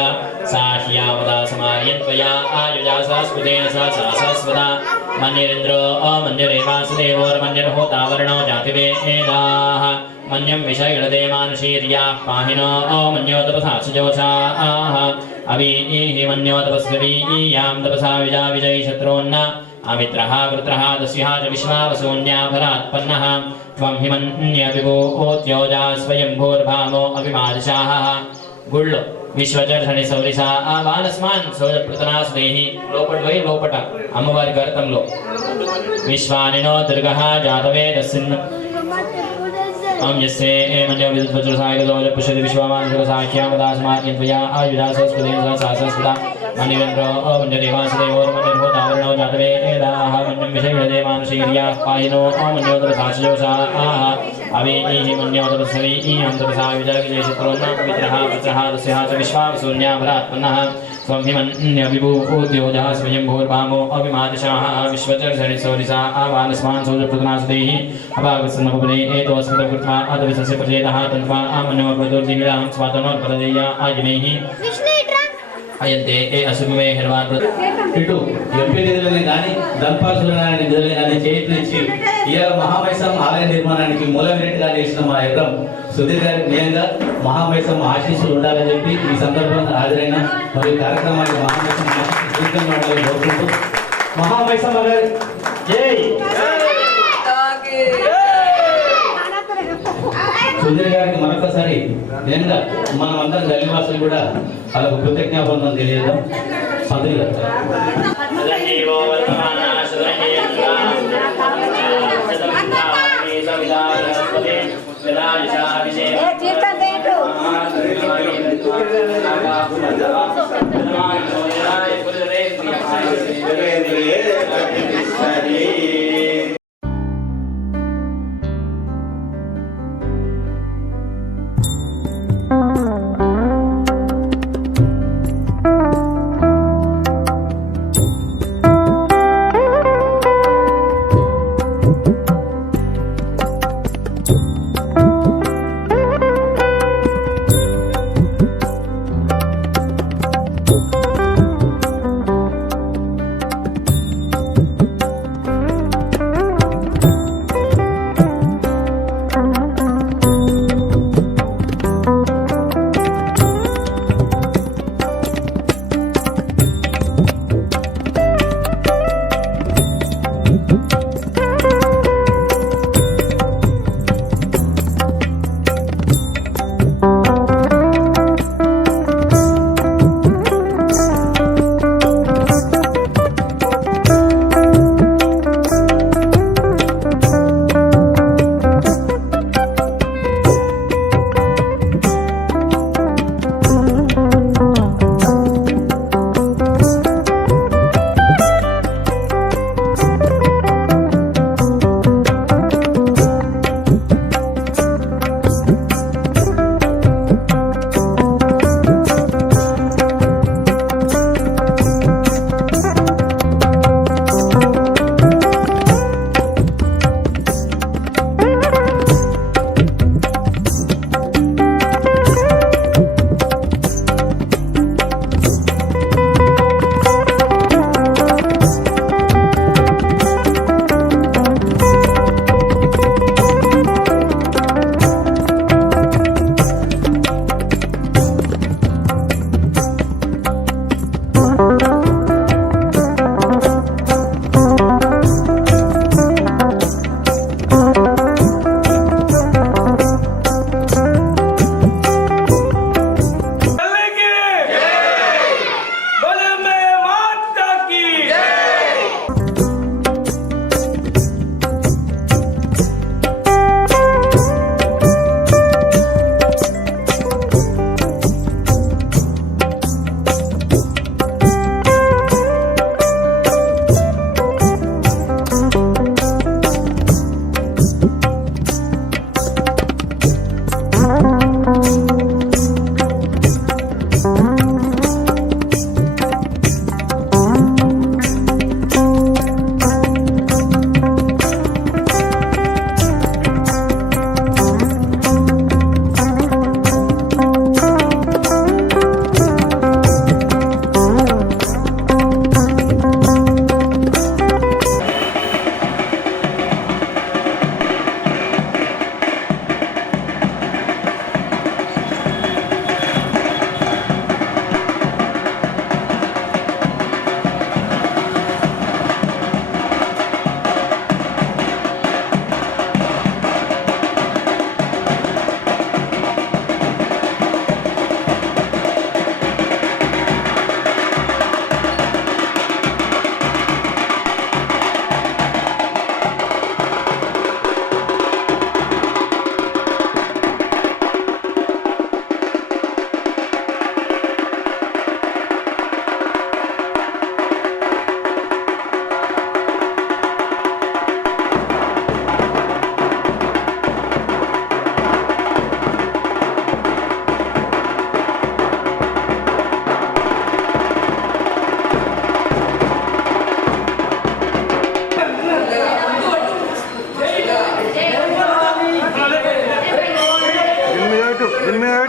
साह्यावदा समार्यन्त्वया आयुजा सास्पदेन सा सास्वदा मन्यरेन्द्रो मन्यरेवासुदेवोर्मन्यर्होतावरणो जातिवेदाः मन्यं विषयिणदे मानुषीर्याः पाहिनो मन्यो तपसा सुजोषाः अवीहि मन्यो तपस्वीयां तपसा विजा विजयी शत्रून्न अमित्रः वृत्रः दस्यः च विश्वावसून्याभरात्पन्नः त्वं हि मन्यविभूत्योजा स्वयंभूर्भामो अभिमादिशाः गुळ्ळु విశ్వచర్షణి సౌరిసా ఆ బాలస్మాన్ సౌరప్రతనాసుదేహి లోపటి లోపట అమ్మవారి గర్తంలో విశ్వానినో దుర్గః జాతవేదస్సిన్ ఓం యస్సే మన్యో విద్వజ్ర సాయగదోజ పుష్యతి విశ్వమానుషక సాఖ్యామదాస్మాత్యంత్వయా ఆయుధాసస్పదేన సాసస్పదా మన్యవేంద్రో మన్యదేవాసుదేవోర్మన్యర్హోతావరణో జాతవేదాః మన్యం విషయవిడదే మానుషీర్యాః పాహినో మన్యోదర సాశయోషాః अवेहि मन्योतपस्वी तपसा विजयशत्रुन्ना पवित्रः पुत्रः तस्यः च विश्वावसून्याभरात्पन्नः त्वं हि मन्यविभूत्योजः स्वयंभूर्भामो अभिमादिशाः विश्वचर्षणिसौरिसा आवालस्मान् सौजप्रतनासुदेः अभागस्सन्नपदे एतोऽस्मितं कृत्वा अतविसस्य प्रचेदः तन्त्वा आमन्योर्प्रदोर्दिहिरां स्वातनोर्पददेया आजिनैः అయంతే ఏ అశుభమే హెర్వాన్ ఇటు ఎంపీ నిధులని కానీ ధన్పాసులని నిధులని కానీ చేయించి ఇవాళ మహామైసం ఆలయ నిర్మాణానికి మూలమేటిగా చేసిన మా ఎగ్రం సుధీర్ గారి నియంగా మహామైసం ఆశీస్సులు ఉండాలని చెప్పి ఈ సందర్భంగా హాజరైన మరియు కార్యక్రమానికి మహామైసం ఆశీస్సులు కోరుకుంటూ మహామైసం గారి జై సుధీర్ గారికి మరొకసారి నిజంగా మనం అందరం గల్లీవాసులు కూడా వాళ్ళకు కృతజ్ఞాపనం తెలియజేద్దాం. సుధీర్ గారు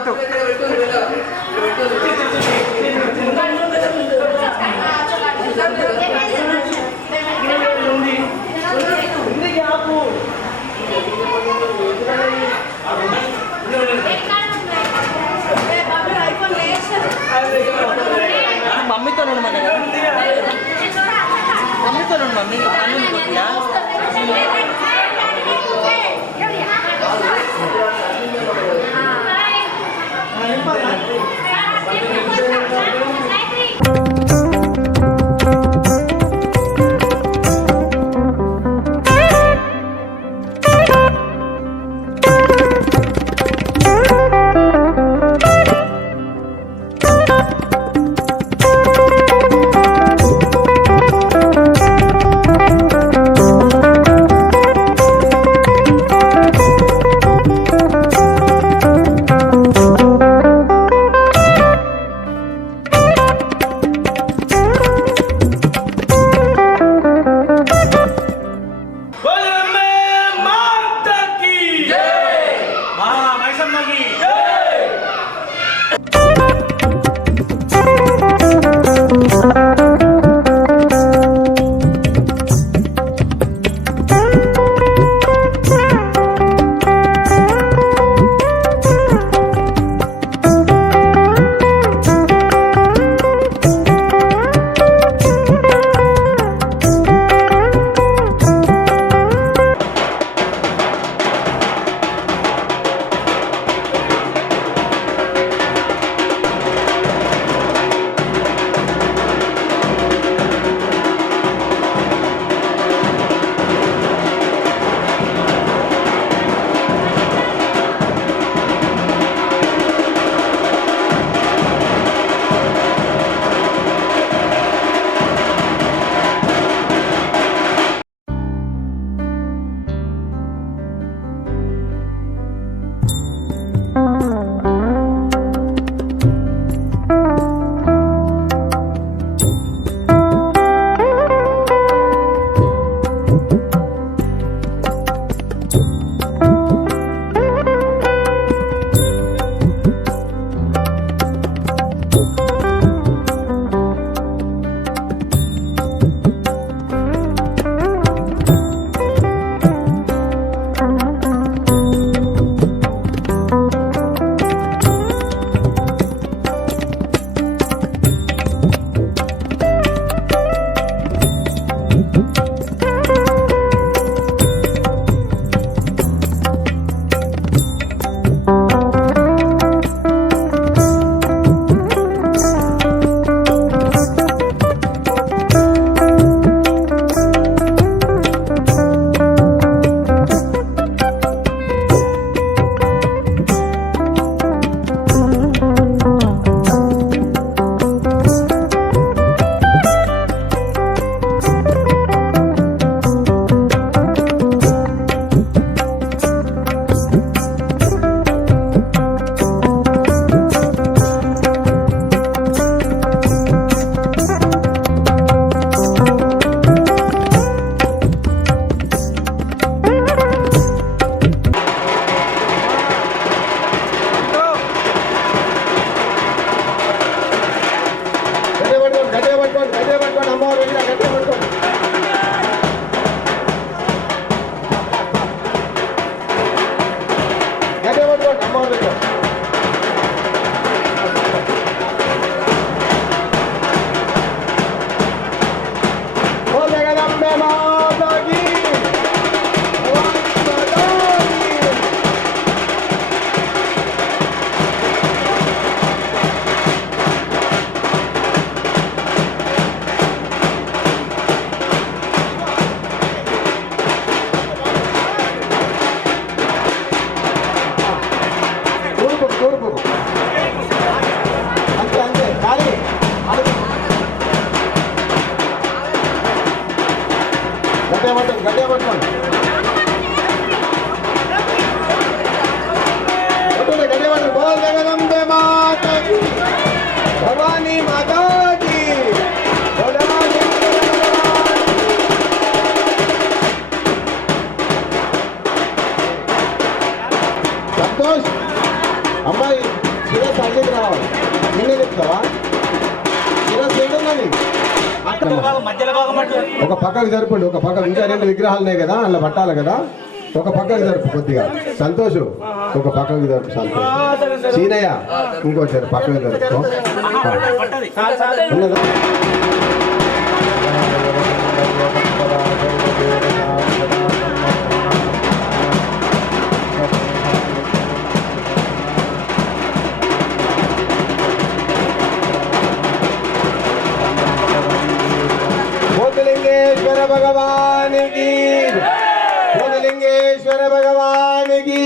పెట్టు. మమ్మీతో ఉండమని మమ్మీతో ఉండు మమ్మీ అన్నం కొద్దిగా भवानी माता की संतोष अम्बाई ఒక పక్కకు జరపండి, ఒక పక్క ఇంకా 2 విగ్రహాలు ఉన్నాయి కదా, అలా పట్టాలి కదా, ఒక పక్కకు జరుపు కొద్దిగా. సంతోషం ఒక పక్కకు జరుపు. సంతోషం సీనయ్య ఇంకోసారి పక్కకు జరుపు. భూతలింగేశ్వర భగవానికి, భూతలింగేశ్వర భగవానికి.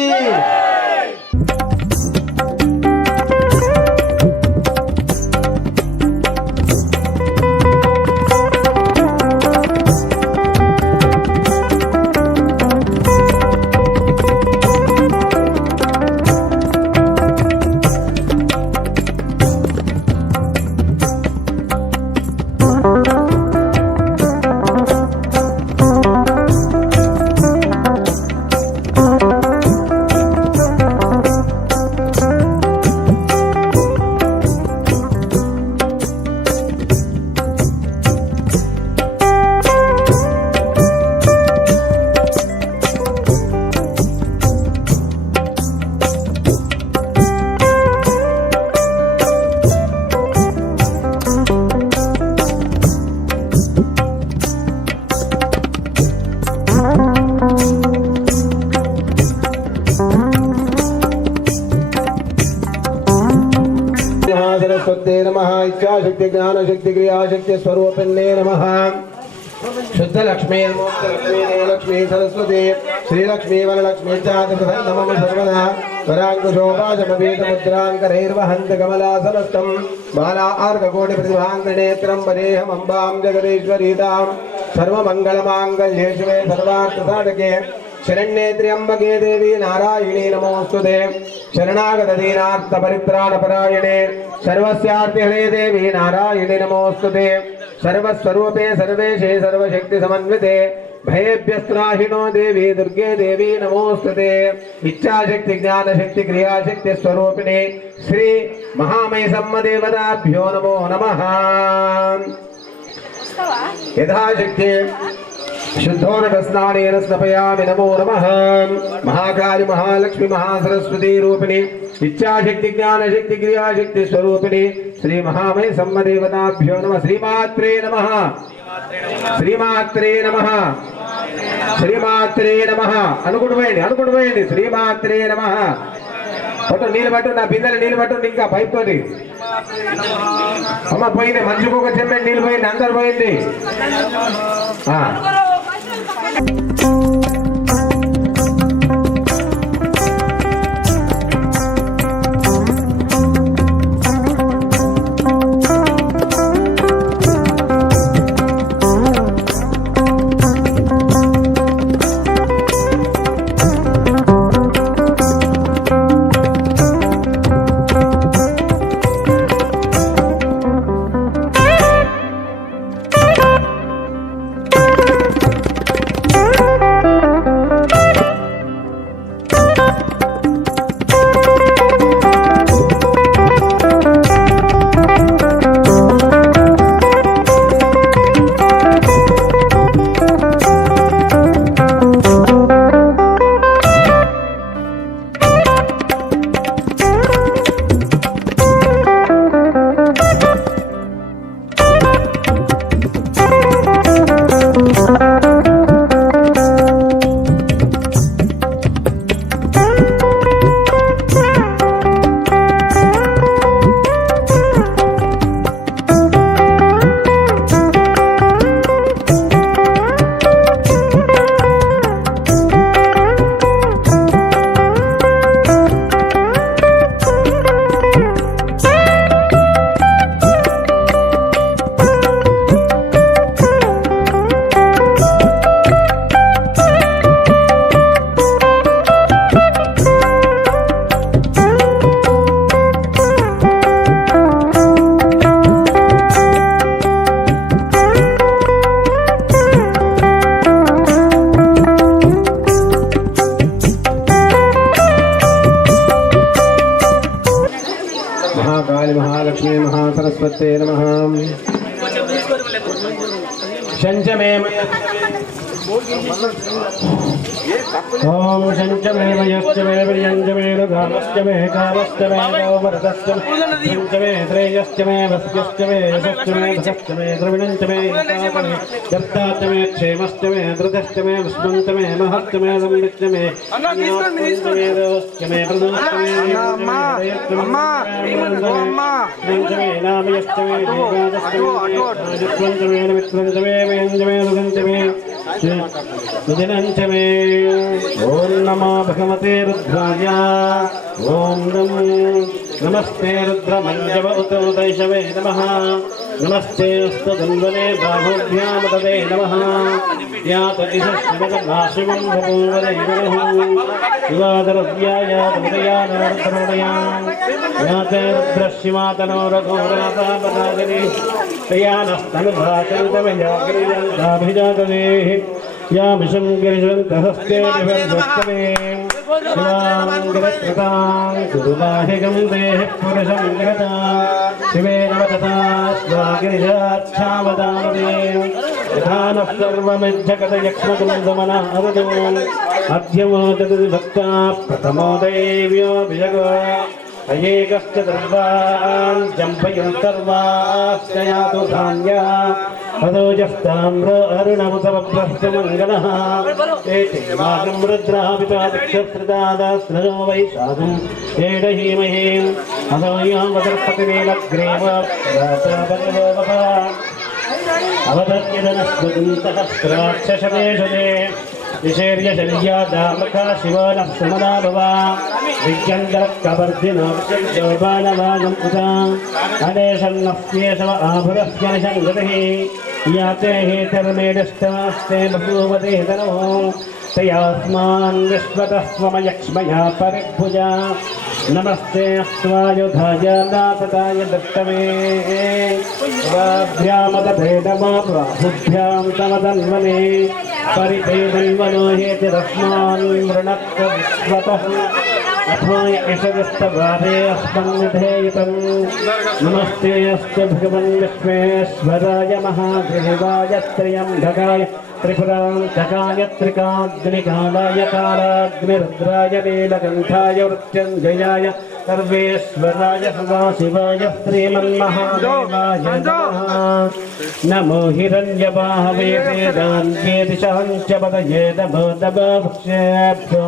सरस्वते नमः। इच्छाशक्ति ज्ञानशक्ति क्रियाशक्ति स्वरूपिणे नमः। शुद्ध लक्ष्मी लक्ष्मी लक्ष्मी सरस्वती श्रीलक्ष्मी वरलक्ष्मी नमः सर्वदा वरांकुशोपाशमभीत मुद्रांकरैर्वहन्त कमलासनस्थं बाला अर्घकोटि प्रतिभांगनेत्रं वरेहम् अम्बां जगदीश्वरीतां सर्वमंगलमांगल्ये शिवे सर्वार्थसाधके शरण्ये त्र्यंबके देवी नारायणी नमोस्तुते शरणागत दीनार्थ परित्राण परायणे सर्वस्यार्थिहरे देवी नारायणी नमोस्तुते सर्वस्वरूपे सर्वेशे सर्वशक्ति समन्विते भयेभ्यस्त्राहिनो देवी दुर्गे देवी नमोस्तुते। इच्छाशक्ति ज्ञानशक्ति क्रियाशक्ति स्वरूपिणे श्री महामहिसम्मदेवताभ्यो नमो नमः। यथाशक्ति शुद्धोदकस्नानेन स्नपयामि नमो नमः। महाकाली महालक्ष्मी महासरस्वती रूपिणी इच्छाशक्ति ज्ञानशक्ति क्रियाशक्ति स्वरूपिणी श्री महामहि सम्मदेवताभ्यो नमः। श्रीमात्रे नमः, श्रीमात्रे नमः, श्रीमात्रे नमः। అనుకుంటుపోయండి శ్రీమాత్రే నమః। పట్టు నీళ్ళు పట్టు, నా బిందెలు నీళ్ళు పట్టు, ఇంకా పైప్ తోటి. అమ్మ పోయింది, మంచుకు ఒక చెమ్మె నీళ్ళు పోయింది, అందరు పోయింది. महाकाली महालक्ष्मी महासरस्वती नमः। शंचमे ओम शंचमे यश्चमे प्रियंचमे गामश्चमे कामश्चमे गौमरतश्चमे शंचमे त्रयश्चमे वस्यश्चमे यशश्चमे धसश्चमे द्रविणञ्चमे एकापणे दत्ताश्चमे क्षेमश्चमे धृतश्चमे विष्णुञ्चमे महश्चमे संविच्चमे ज्ञानश्चमे रोश्चमे प्रदोश्चमे शंचमे नामयश्चमे देवादश्चमे मित्रञ्चमे व्यञ्चमे सुगञ्चमे सुदिनञ्चमे ओम नमो भगवते रुद्राय ओम नमस्ते रुद्रमञ्जव उतोदैशवे नमः नमस्ते अस्तु गन्धने बाहुभ्यां तदे नमः यात इषश्चिमदनाशिवं भगवते नमः युवादरव्याय तमदयानर्तनोदयां याते रुद्रशिवातनोरघोरातापदागरे तयानस्तनुभाचन्तमयाग्रियन्ताभिजातदेः या विषं गिरिशन्तहस्ते विवर्धस्तमे शिवाङ्गिरकृतां कुरुबाहिगं देः पुरुषं गिरता शिवेन वदता स्वागिरिजाच्छावदामदे यथा नः सर्वमिज्झकटयक्ष्मकुन्दमनावदो अद्यमोदति भक्ता प्रथमोदयेव्योऽभिषगो अयेकश्च दर्वान् जम्पयं सर्वाश्च यातु धान्यः अदोजस्ताम्रो अरुणमुतमप्रस्थमङ्गलः एतेवागं रुद्राभितादिक्षस्रदादास्नो वै साधुं एडहीमहीं अदो यामदर्पतिरेलग्रेव रात्रापरिवोपः अवदत्यदनस्मृतिन्तहस्राक्षशदेशदे निषेर्यशल्यादामका शिवो नः सुमना भवा विज्ञन्दरकवर्धिनो विशेषोपानवानं उता अनेशन्नस्येषव आभुरस्य निषङ्गतिः याते हेतर्मेडस्तमास्ते बभूवते तनो तयास्मान् विश्वतः स्वमयक्ष्मया परिभुजा नमस्ते अस्वायुधाय नाथताय दत्तमे वाभ्यामदधे नमो बाहुभ्यां तमदन्वने परिभेदन्वनो हेतिरस्मान् वृणक्क विश्वतः अथो यशदस्तवादे अस्मन्निधेयितं नमस्ते अस्तु भगवन् विश्वेश्वराय महादेवाय त्र्यम्बकाय त्रिपुरान्तकाय त्रिकाग्निकालाय कालाग्निरुद्राय नीलकण्ठाय मृत्युञ्जयाय सर्वेश्वराय सदाशिवाय श्रीमन्महादेवाय नमः नमो हिरण्यबाहवे वेदान्ये दिशां च पदये नमो नमोक्षेभ्यो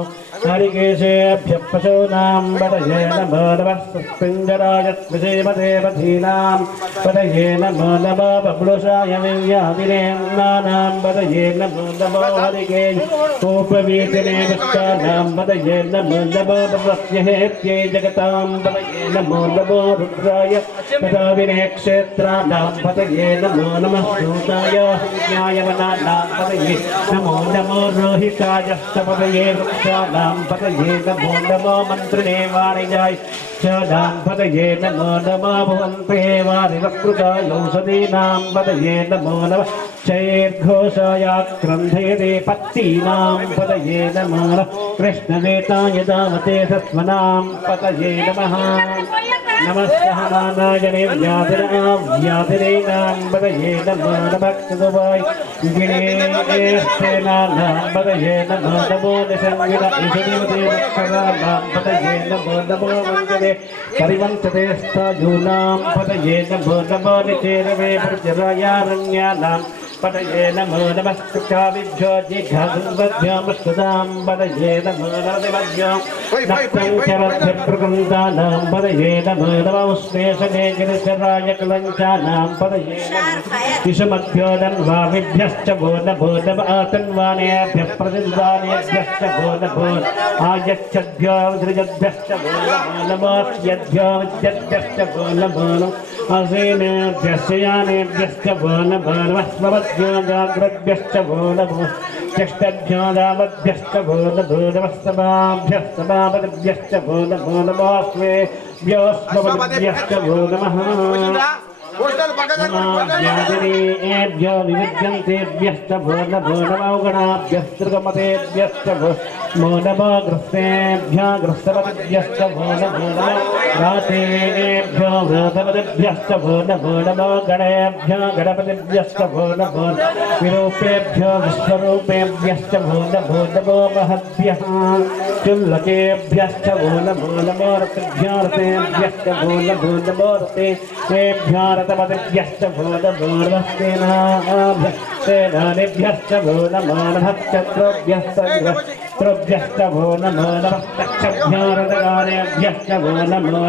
हरिकेशेभ्यः पशूनां पदये नमो नमः पिञ्जराय श्रीमदेवधीनां पदये नमो नमः बब्लुषाय विव्याधिनेम्नानां पदये नमो नमो हरिकेश कोपवीतिने विष्टानां पदये नमो नमो भवस्यहेत्यै जगतां पदये नमो नमो रुद्राय पदाविने क्षेत्राणां पदये नमो नमः सूताय हन्याय वनानां पदये नमो नमो रोहितायस्तपदये वृक्षाणां पदये नमो नमो मन्त्रिणे वाणिजाय षडां पदये नमो नमो भुवन्ते वारिवक्कृतायौषधीनां पदये नमो नमः चैर्घोषायाक्रन्धेरे पत्तीनां पदये नमो नमः कृष्णवेताय दावते सस्मनां पदये नमः नमस्सहनानायने व्याधिरेणां पदये नमो नमः कृतवाय गिणेस्तेनानां पदये नमो नमो निषङ्गिण ईशदेवते नक्षराणां पदये नमो नमो मङ्गले परिवञ्चते स्थायूनां पदये नमो नमो निचेरवे भर्जरायारण्यानां पदये नमो नमः सुखाविभ्यो जिघागुम्बभ्योमुष्टदां पदये नमो नमः नक्तञ्चरभ्यप्रकृन्तानां पदये नमो नमः उष्णेशने गिरिशराय कलञ्चानां पदये नमः विषमभ्योदन्वामिभ्यश्च भो नभो नम आतन्वानेभ्यः प्रतिद्वानेभ्यश्च भो नभो आयच्छद्भ्यो धृजद्भ्यश्च भो नमो नमोऽस्यद्भ्यो विद्यद्भ्यश्च भो नमो नमः असेनेभ्यश्च यानेभ्यश्च भो नमो नमः स्वमद्भ्यो जाग्रद्भ्यश्च भो नमो चष्टभ्यो दामद्भ्यश्च भो नमो नमः समाभ्यश्च भो नमो नमोऽस्मेभ्योऽस्मभ्यश्च भो नमः ज्ञातिनेभ्यो विविध्यन्तेभ्यश्च भो नमो गणाभ्यस्त्रिगमतेभ्यश्च भो नमो ग्रस्तेभ्यः ग्रस्तपतिभ्यश्च भो नमो रातेभ्यो व्रतपतिभ्यश्च भो नमो गणेभ्यः गणपतिभ्यश्च भो नमो विरूपेभ्यो विश्वरूपेभ्यश्च भो नमो महद्भ्यः चुल्लकेभ्यश्च भो नमो रतेभ्यो रतेभ्यश्च भो नमो रतेभ्यो रतपतिभ्यश्च भो नमो रस्तेनाभ्यश्च भो नमो नभश्चत्रुभ्यश्च भो नमो नभस्तक्षभ्यो रतकारेभ्यश्च भो नमो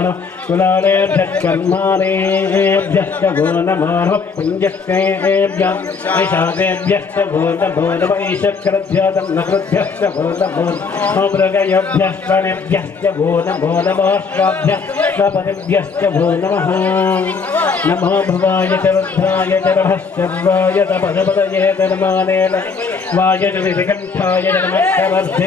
कुलालेभ्यश्च कर्माणेभ्यश्च भो नमो पुञ्जस्तेभ्यः निषादेभ्यश्च भो नमो ईशक्रभ्यो नकृभ्यश्च भो नमो मृगयभ्यश्च भो नमो स्वाभ्यश्च भो नमः नमो भवाय च रुद्राय च रहश्चर्वाय च पदपदये धर्मानेन वाय च विकण्ठाय च नमः च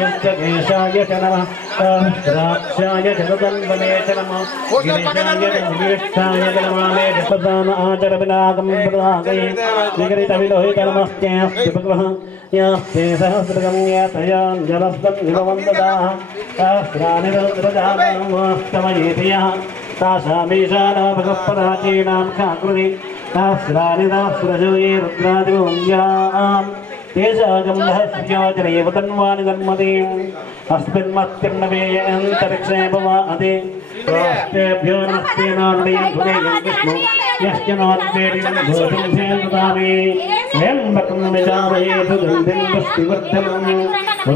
विश्वकेशाय च नमः सहस्राक्षाय च रुदन्वने च नमः गिरिशाय च विविष्टाय च नमः जपदान आचरविनागं प्रदागये विगलितविलोहितनमस्तेऽस्ति भगवः यास्ते सहस्रगं यातयाञ्जलस्तं निमवन्ददाः सहस्राणि रुद्रजातमस्तमयेति यः तासामीशानो भगवत्पदाचीनां काकृति सहस्राणि सहस्रजो ये रुद्रादिवोऽन्याम् तेषागं रहस्योजनैव तन्वानि धर्मतीम् अस्मिन्मत्तिर्नवेय अन्तरिक्षे भवाति स्वास्तेभ्यो नमस्ते नारायणं सुदेयं विष्णु यश्च नोद्वेदिनं भूतं भेददामि त्र्यम्बकं यजामहे सुगन्धिं पुष्टिवर्धनं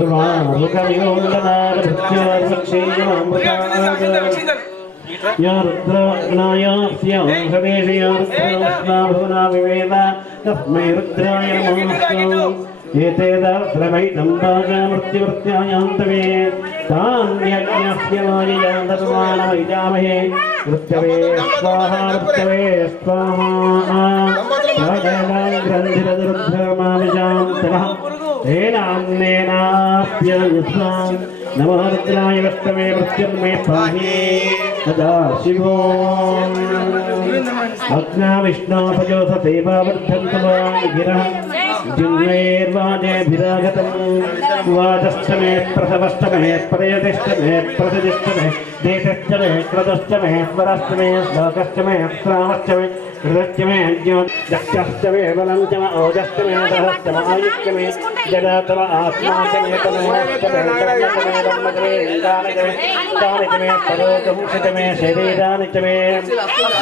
उर्वारुकवियोन्दनारभृत्योर्वक्षेयमामृतात् या रुद्राग्नाय स्यांसदेशय रुद्रस्नाभुना विवेद तस्मै रुद्राय नमः एते दाश्रमैनं मृत्युवृत्त्यायान्तवे तान्यज्ञस्य माययान्तमानमैजामहे मृत्यवे स्वाहा ग्रन्थिरदुरुद्रमाविशान्तरः तेनान्नेनाप्ययुष्मान् नमः रुद्राय वष्टमे मृत्युर्मे पाहि सदा शिवो अग्ना विष्णो सजोषसेवावर्धन्तु वा गिरः जिह्वैर्वाजेभिरागतं वाजश्चमे प्रसवश्चमे प्रयतिश्चमे प्रसदिश्चमे देशश्चमे क्रतश्चमे स्वरश्चमे श्लोकश्चमे श्रावश्चमे हृदश्चमे ज्ञोदश्चमे बलञ्चम ओजश्चमे दहश्चम आयुष्चमे जडातम आत्माचमे तमोश्चमे कर्मचमे ब्रह्मचमे दानचमे दानचमे परोगंशचमे शरीरानिचमे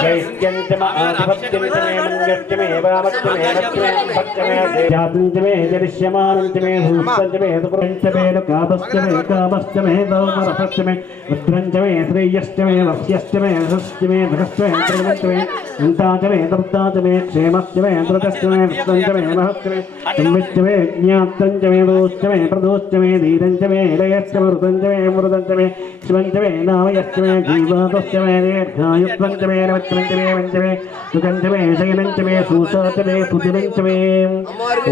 जैत्यञ्चम आधिपत्यञ्चमे मङ्गश्चमे वामश्चमे रक्चमे भक्चमे जातञ्चमे जरिष्यमानञ्चमे भूस्तञ्चमे दुपुरञ्चमे लुकापश्चमे कामश्चमे दौमरसश्चमे रुद्रञ्चमे श्रेयश्चमे वस्यश्चमे यशश्चमे भगश्चमे त्रिगुणश्चमे अन्ताचमे दब्दाचमे क्षेमश्चमे द्रुतश्चमे विष्णञ्चमे महश्चमे संविश्चमे ज्ञातञ्चमे दोश्चमे प्रदोश्चमे धीरञ्चमे लयश्चमे ऋतञ्चमे मृदञ्चमे शिवञ्चमे नामयश्चमे जीवादश्चमे दीर्घायुत्वञ्चमे नवत्रञ्चमे वञ्चमे सुगन्धमे शैलञ्चमे सूसाचमे सुतिरञ्चमे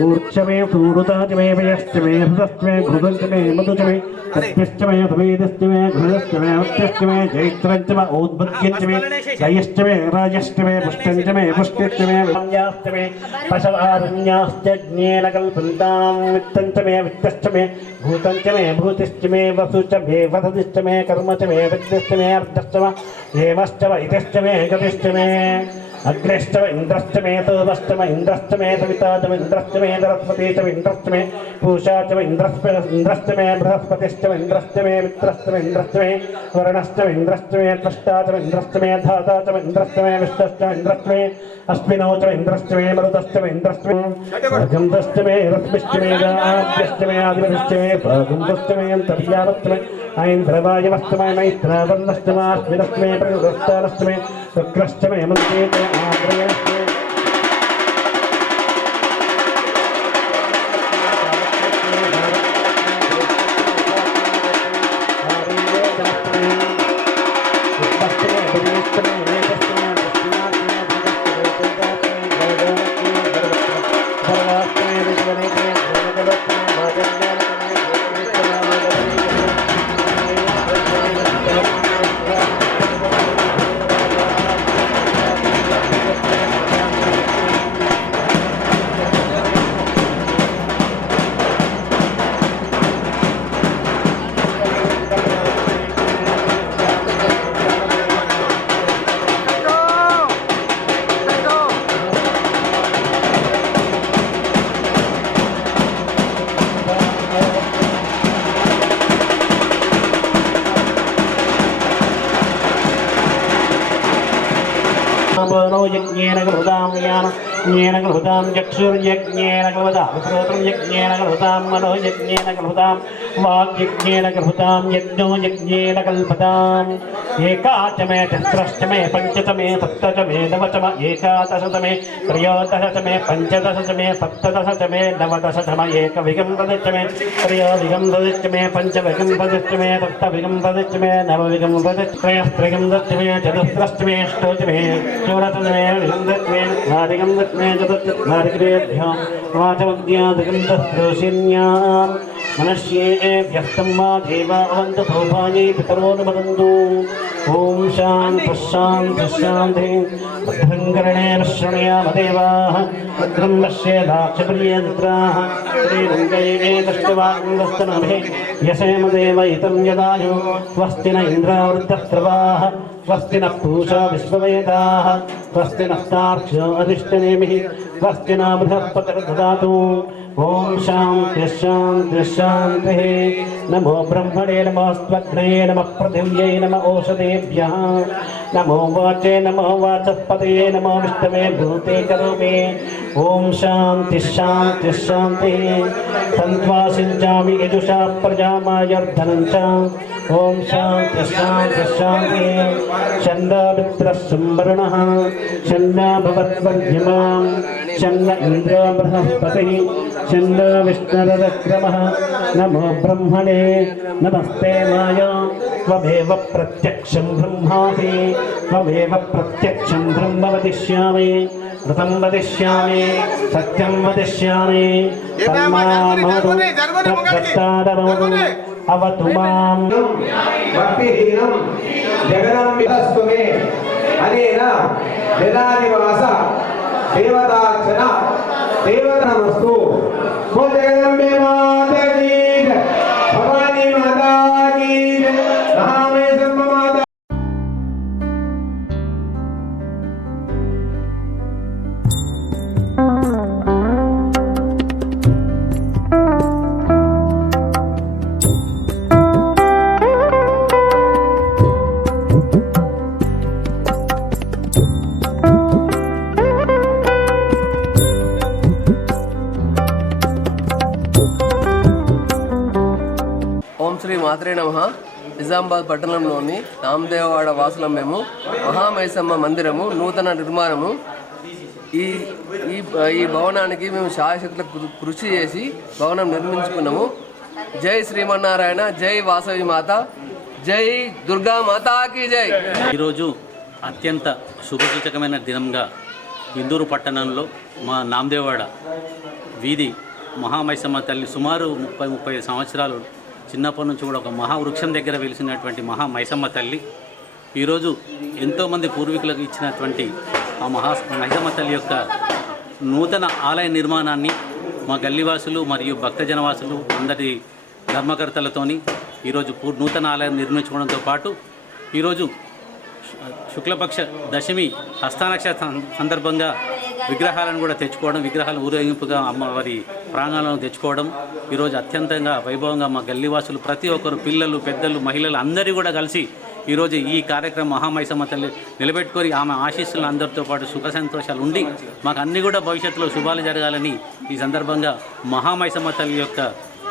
ऊर्चमे सूरुताचमे वयश्चमे हृदश्चमे घृतञ्चमे मधुचमे सत्यश्चमे सवेदश्चमे घृतश्चमे वत्यश्चमे चैत्रञ्चमे औद्भग्यञ्चमे जयश्चमे राजश्चमे पुष्टञ्चमे पुष्टिश्चमे विरम्याश्चमे पशवारण्याश्चज्ञेन कल्पन्तां वित्तञ्चमे वित्तश्चमे भूतञ्चमे भूतिश्चमे वसुचमे वसतिश्चमे कर्मचमे विद्यश्चमे अर्धश्चम हेमश्चम इतिश्चमे गतिश्चमे अग्निश्चम इन्द्रश्चमे सोमश्चम इन्द्रश्चमे सविताचम इन्द्रश्चमे सरस्वतीचम इन्द्रश्चमे पूषाचम इन्द्रश्चमे बृहस्पतिश्चम इन्द्रश्चमे मित्रश्चम इन्द्रश्चमे वर्णश्चम इन्द्रश्चमे त्वष्टाचम इन्द्रश्चमे धाताचम इन्द्रश्चमे विष्णश्चम इन्द्रश्चमे अश्विनोचम इन्द्रश्चमे मरुतश्चम इन्द्रश्चमे गन्धश्चमे रश्मिश्चमे गाभ्यश्चमे आदिपतिश्चमे भागुन्दश्चमे अन्तर्यामश्चमे ऐन्द्रवायवश्चमे मैत्रावर्णश्चमे अश्विनश्चमे प्रयुगस्तानश्चमे शुक्रश्चमे मन्त्रेचमे आग्रयश्चमे पवनो यज्ञेन कलुतां ज्ञानेन कलुतां चक्षुर्यज्ञेन कलुतां श्रोत्रं यज्ञेन कलुतां मनो यज्ञेन कलुतां वाग्यज्ञेन कलुतां यज्ञो यज्ञेन कल्पताम् एकाचमे चतुरष्टमे पञ्चतमे सप्तचमे नवचम एकादशतमे त्रयोदशतमे पञ्चदशतमे सप्तदशतमे नवदशतम एकविगं पदचमे त्रयोविगं पदचमे पञ्चविगं पदचमे सप्तविगं पदचमे नवविगं पदत्रयस्त्रिगं दशमे चतुस्रष्टमे अष्टोचमे षोडशतमे विगं दशमे द्वादिगं दशमे चतुर्चत्वारिकेभ्यो वाचमद्यादिगं दशोषिन्याम् मनुष्येभ्यस्तं वा देवा अवन्तु सौभाग्ये पितरोनुमदन्तु ॐ शान्तिः शान्तिः शान्तिः भद्रं कर्णेन शृणुयामदेवाः भद्रं पश्येदाक्षप्रियनिद्राः श्रीरङ्गये दष्टवाग्दस्तनभे यशेमदेव इतं यदायु स्वस्ति न इन्द्रावृतस्रवाः स्वस्ति नः पूषा विश्ववेदाः स्वस्ति नस्तार्क्ष्यो अधिष्ठनेमिः स्वस्ति न बृहस्पतिर्ददातु ॐ शान्तिः शान्तिः शान्तिः नमो ब्रह्मणे नमोऽस्त्वग्ने नमः पृथिव्यै नमः ओषधेभ्यः नमो वाचे नमो वाचस्पतये नमो विष्णवे भूते करोमि ॐ शान्तिः शान्तिः शान्तिः सन्त्वासिञ्चामि यजुषा प्रजामायर्धनं च ॐ शान्तिः शान्तिः शान्तिः छन्दामित्रः संवरणः छन्दा भवद्वर्यमां छन्न इन्द्रो बृहस्पतिः छन्द विष्णुरक्रमः नमो ब्रह्मणे नमस्ते माय त्वमेव प्रत्यक्षं ब्रह्मासि त्वमेव प्रत्यक्षं ब्रह्म वदिष्यामि ऋतं वदिष्यामि सत्यं वदिष्यामि तन्मामवतु तद्दत्तारमवतु अवतु माम् भक्तिहीनं जगदम्बितस्त्वमे अनेन वेदानिवास देवतार्चना देवतामस्तु ओ जगदम्बे माता की भवानी माता की महामेश्वर माता ఓం శ్రీ మాత్రే నమః. నిజామాబాద్ పట్టణంలోని నామదేవవాడ వాసులం మేము. మహామైసమ్మ మందిరము నూతన నిర్మాణము. ఈ ఈ ఈ భవనానికి మేము శాయశక్తులకు కృషి చేసి భవనం నిర్మించుకున్నాము. జై శ్రీమన్నారాయణ, జై వాసవి మాత, జై దుర్గా మాతాకి జై. ఈరోజు అత్యంత శుభసూచకమైన దినంగా ఇందూరు పట్టణంలో మా నామదేవాడ వీధి మహామైసమ్మ తల్లి సుమారు 30-35 సంవత్సరాలు చిన్నప్పటి నుంచి కూడా ఒక మహావృక్షం దగ్గర వెలిసినటువంటి మహామైసమ్మ తల్లి ఈరోజు ఎంతోమంది పూర్వీకులకు ఇచ్చినటువంటి ఆ మైసమ్మ తల్లి యొక్క నూతన ఆలయ నిర్మాణాన్ని మా గల్లీవాసులు మరియు భక్తజనవాసులు అందరి ధర్మకర్తలతోని ఈరోజు నూతన ఆలయం నిర్మించుకోవడంతో పాటు ఈరోజు శుక్లపక్ష దశమి హస్తానక్షత్ర సందర్భంగా విగ్రహాలను కూడా తెచ్చుకోవడం, విగ్రహాలు ఊరేగింపుగా అమ్మవారి ప్రాంగణంలో తెచ్చుకోవడం ఈరోజు అత్యంతంగా వైభవంగా మా గల్లీవాసులు ప్రతి ఒక్కరు పిల్లలు, పెద్దలు, మహిళలు అందరూ కూడా కలిసి ఈరోజు ఈ కార్యక్రమం మహామైసమ్మ తల్లి నిలబెట్టుకొని ఆమె ఆశీస్సులను అందరితో పాటు సుఖ సంతోషాలు ఉండి మాకు అన్ని కూడా భవిష్యత్తులో శుభాలు జరగాలని ఈ సందర్భంగా మహామైసమ్మ తల్లి యొక్క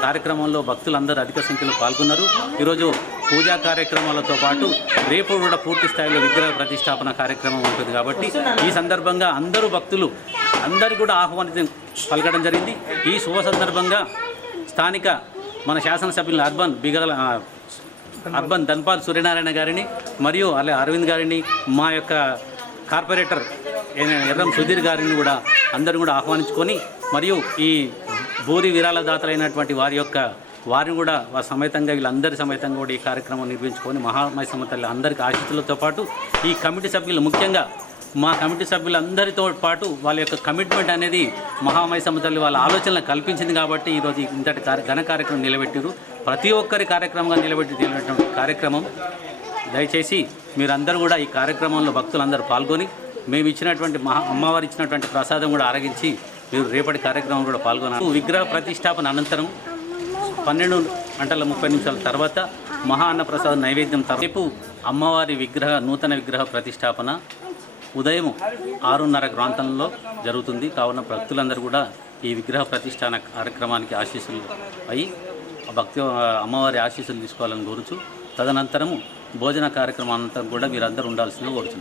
కార్యక్రమంలో భక్తులందరూ అధిక సంఖ్యలో పాల్గొన్నారు. ఈరోజు పూజా కార్యక్రమాలతో పాటు రేపు కూడా పూర్తి స్థాయిలో విగ్రహ ప్రతిష్టాపన కార్యక్రమం ఉంటుంది కాబట్టి ఈ సందర్భంగా అందరూ భక్తులు అందరూ కూడా ఆహ్వానితం పలకడం జరిగింది. ఈ శుభ సందర్భంగా స్థానిక మన శాసనసభ్యులు అర్బన్ ధన్పాల్ సూర్యనారాయణ గారిని మరియు అలా అరవింద్ గారిని, మా యొక్క కార్పొరేటర్ ఎర్రం సుధీర్ గారిని కూడా అందరూ కూడా ఆహ్వానించుకొని మరియు ఈ భూరి విరాళదాతలైనటువంటి వారిని కూడా సమేతంగా వీళ్ళందరి సమేతంగా కూడా ఈ కార్యక్రమం నిర్వహించుకొని మహామైసమ్మ తల్లి అందరికీ ఆశీస్సులతో పాటు ఈ కమిటీ సభ్యులు ముఖ్యంగా మా కమిటీ సభ్యులందరితో పాటు వాళ్ళ యొక్క కమిట్మెంట్ అనేది మహామైసమ్మ తల్లి వాళ్ళ ఆలోచనలు కల్పించింది కాబట్టి ఈరోజు ఇంతటి ఘన కార్యక్రమం నిలబెట్టారు. ప్రతి ఒక్కరి కార్యక్రమంగా నిలబెట్టినటువంటి కార్యక్రమం. దయచేసి మీరందరూ కూడా ఈ కార్యక్రమంలో భక్తులందరూ పాల్గొని మేము ఇచ్చినటువంటి అమ్మవారు ఇచ్చినటువంటి ప్రసాదం కూడా ఆరగించి మీరు రేపటి కార్యక్రమం కూడా పాల్గొన్నారు. విగ్రహ ప్రతిష్టాపన అనంతరం 12:30 తర్వాత మహా అన్నప్రసాద నైవేద్యం రేపు అమ్మవారి నూతన విగ్రహ ప్రతిష్టాపన ఉదయం 6:30 ప్రాంతంలో జరుగుతుంది. కావున భక్తులందరూ కూడా ఈ విగ్రహ ప్రతిష్టాన కార్యక్రమానికి ఆశీస్సులు అయి భక్తి అమ్మవారి ఆశీస్సులు తీసుకోవాలని కోరుచు తదనంతరము భోజన కార్యక్రమం అంతా కూడా మీరందరూ ఉండాల్సిందిగా కోరుచున్నాను.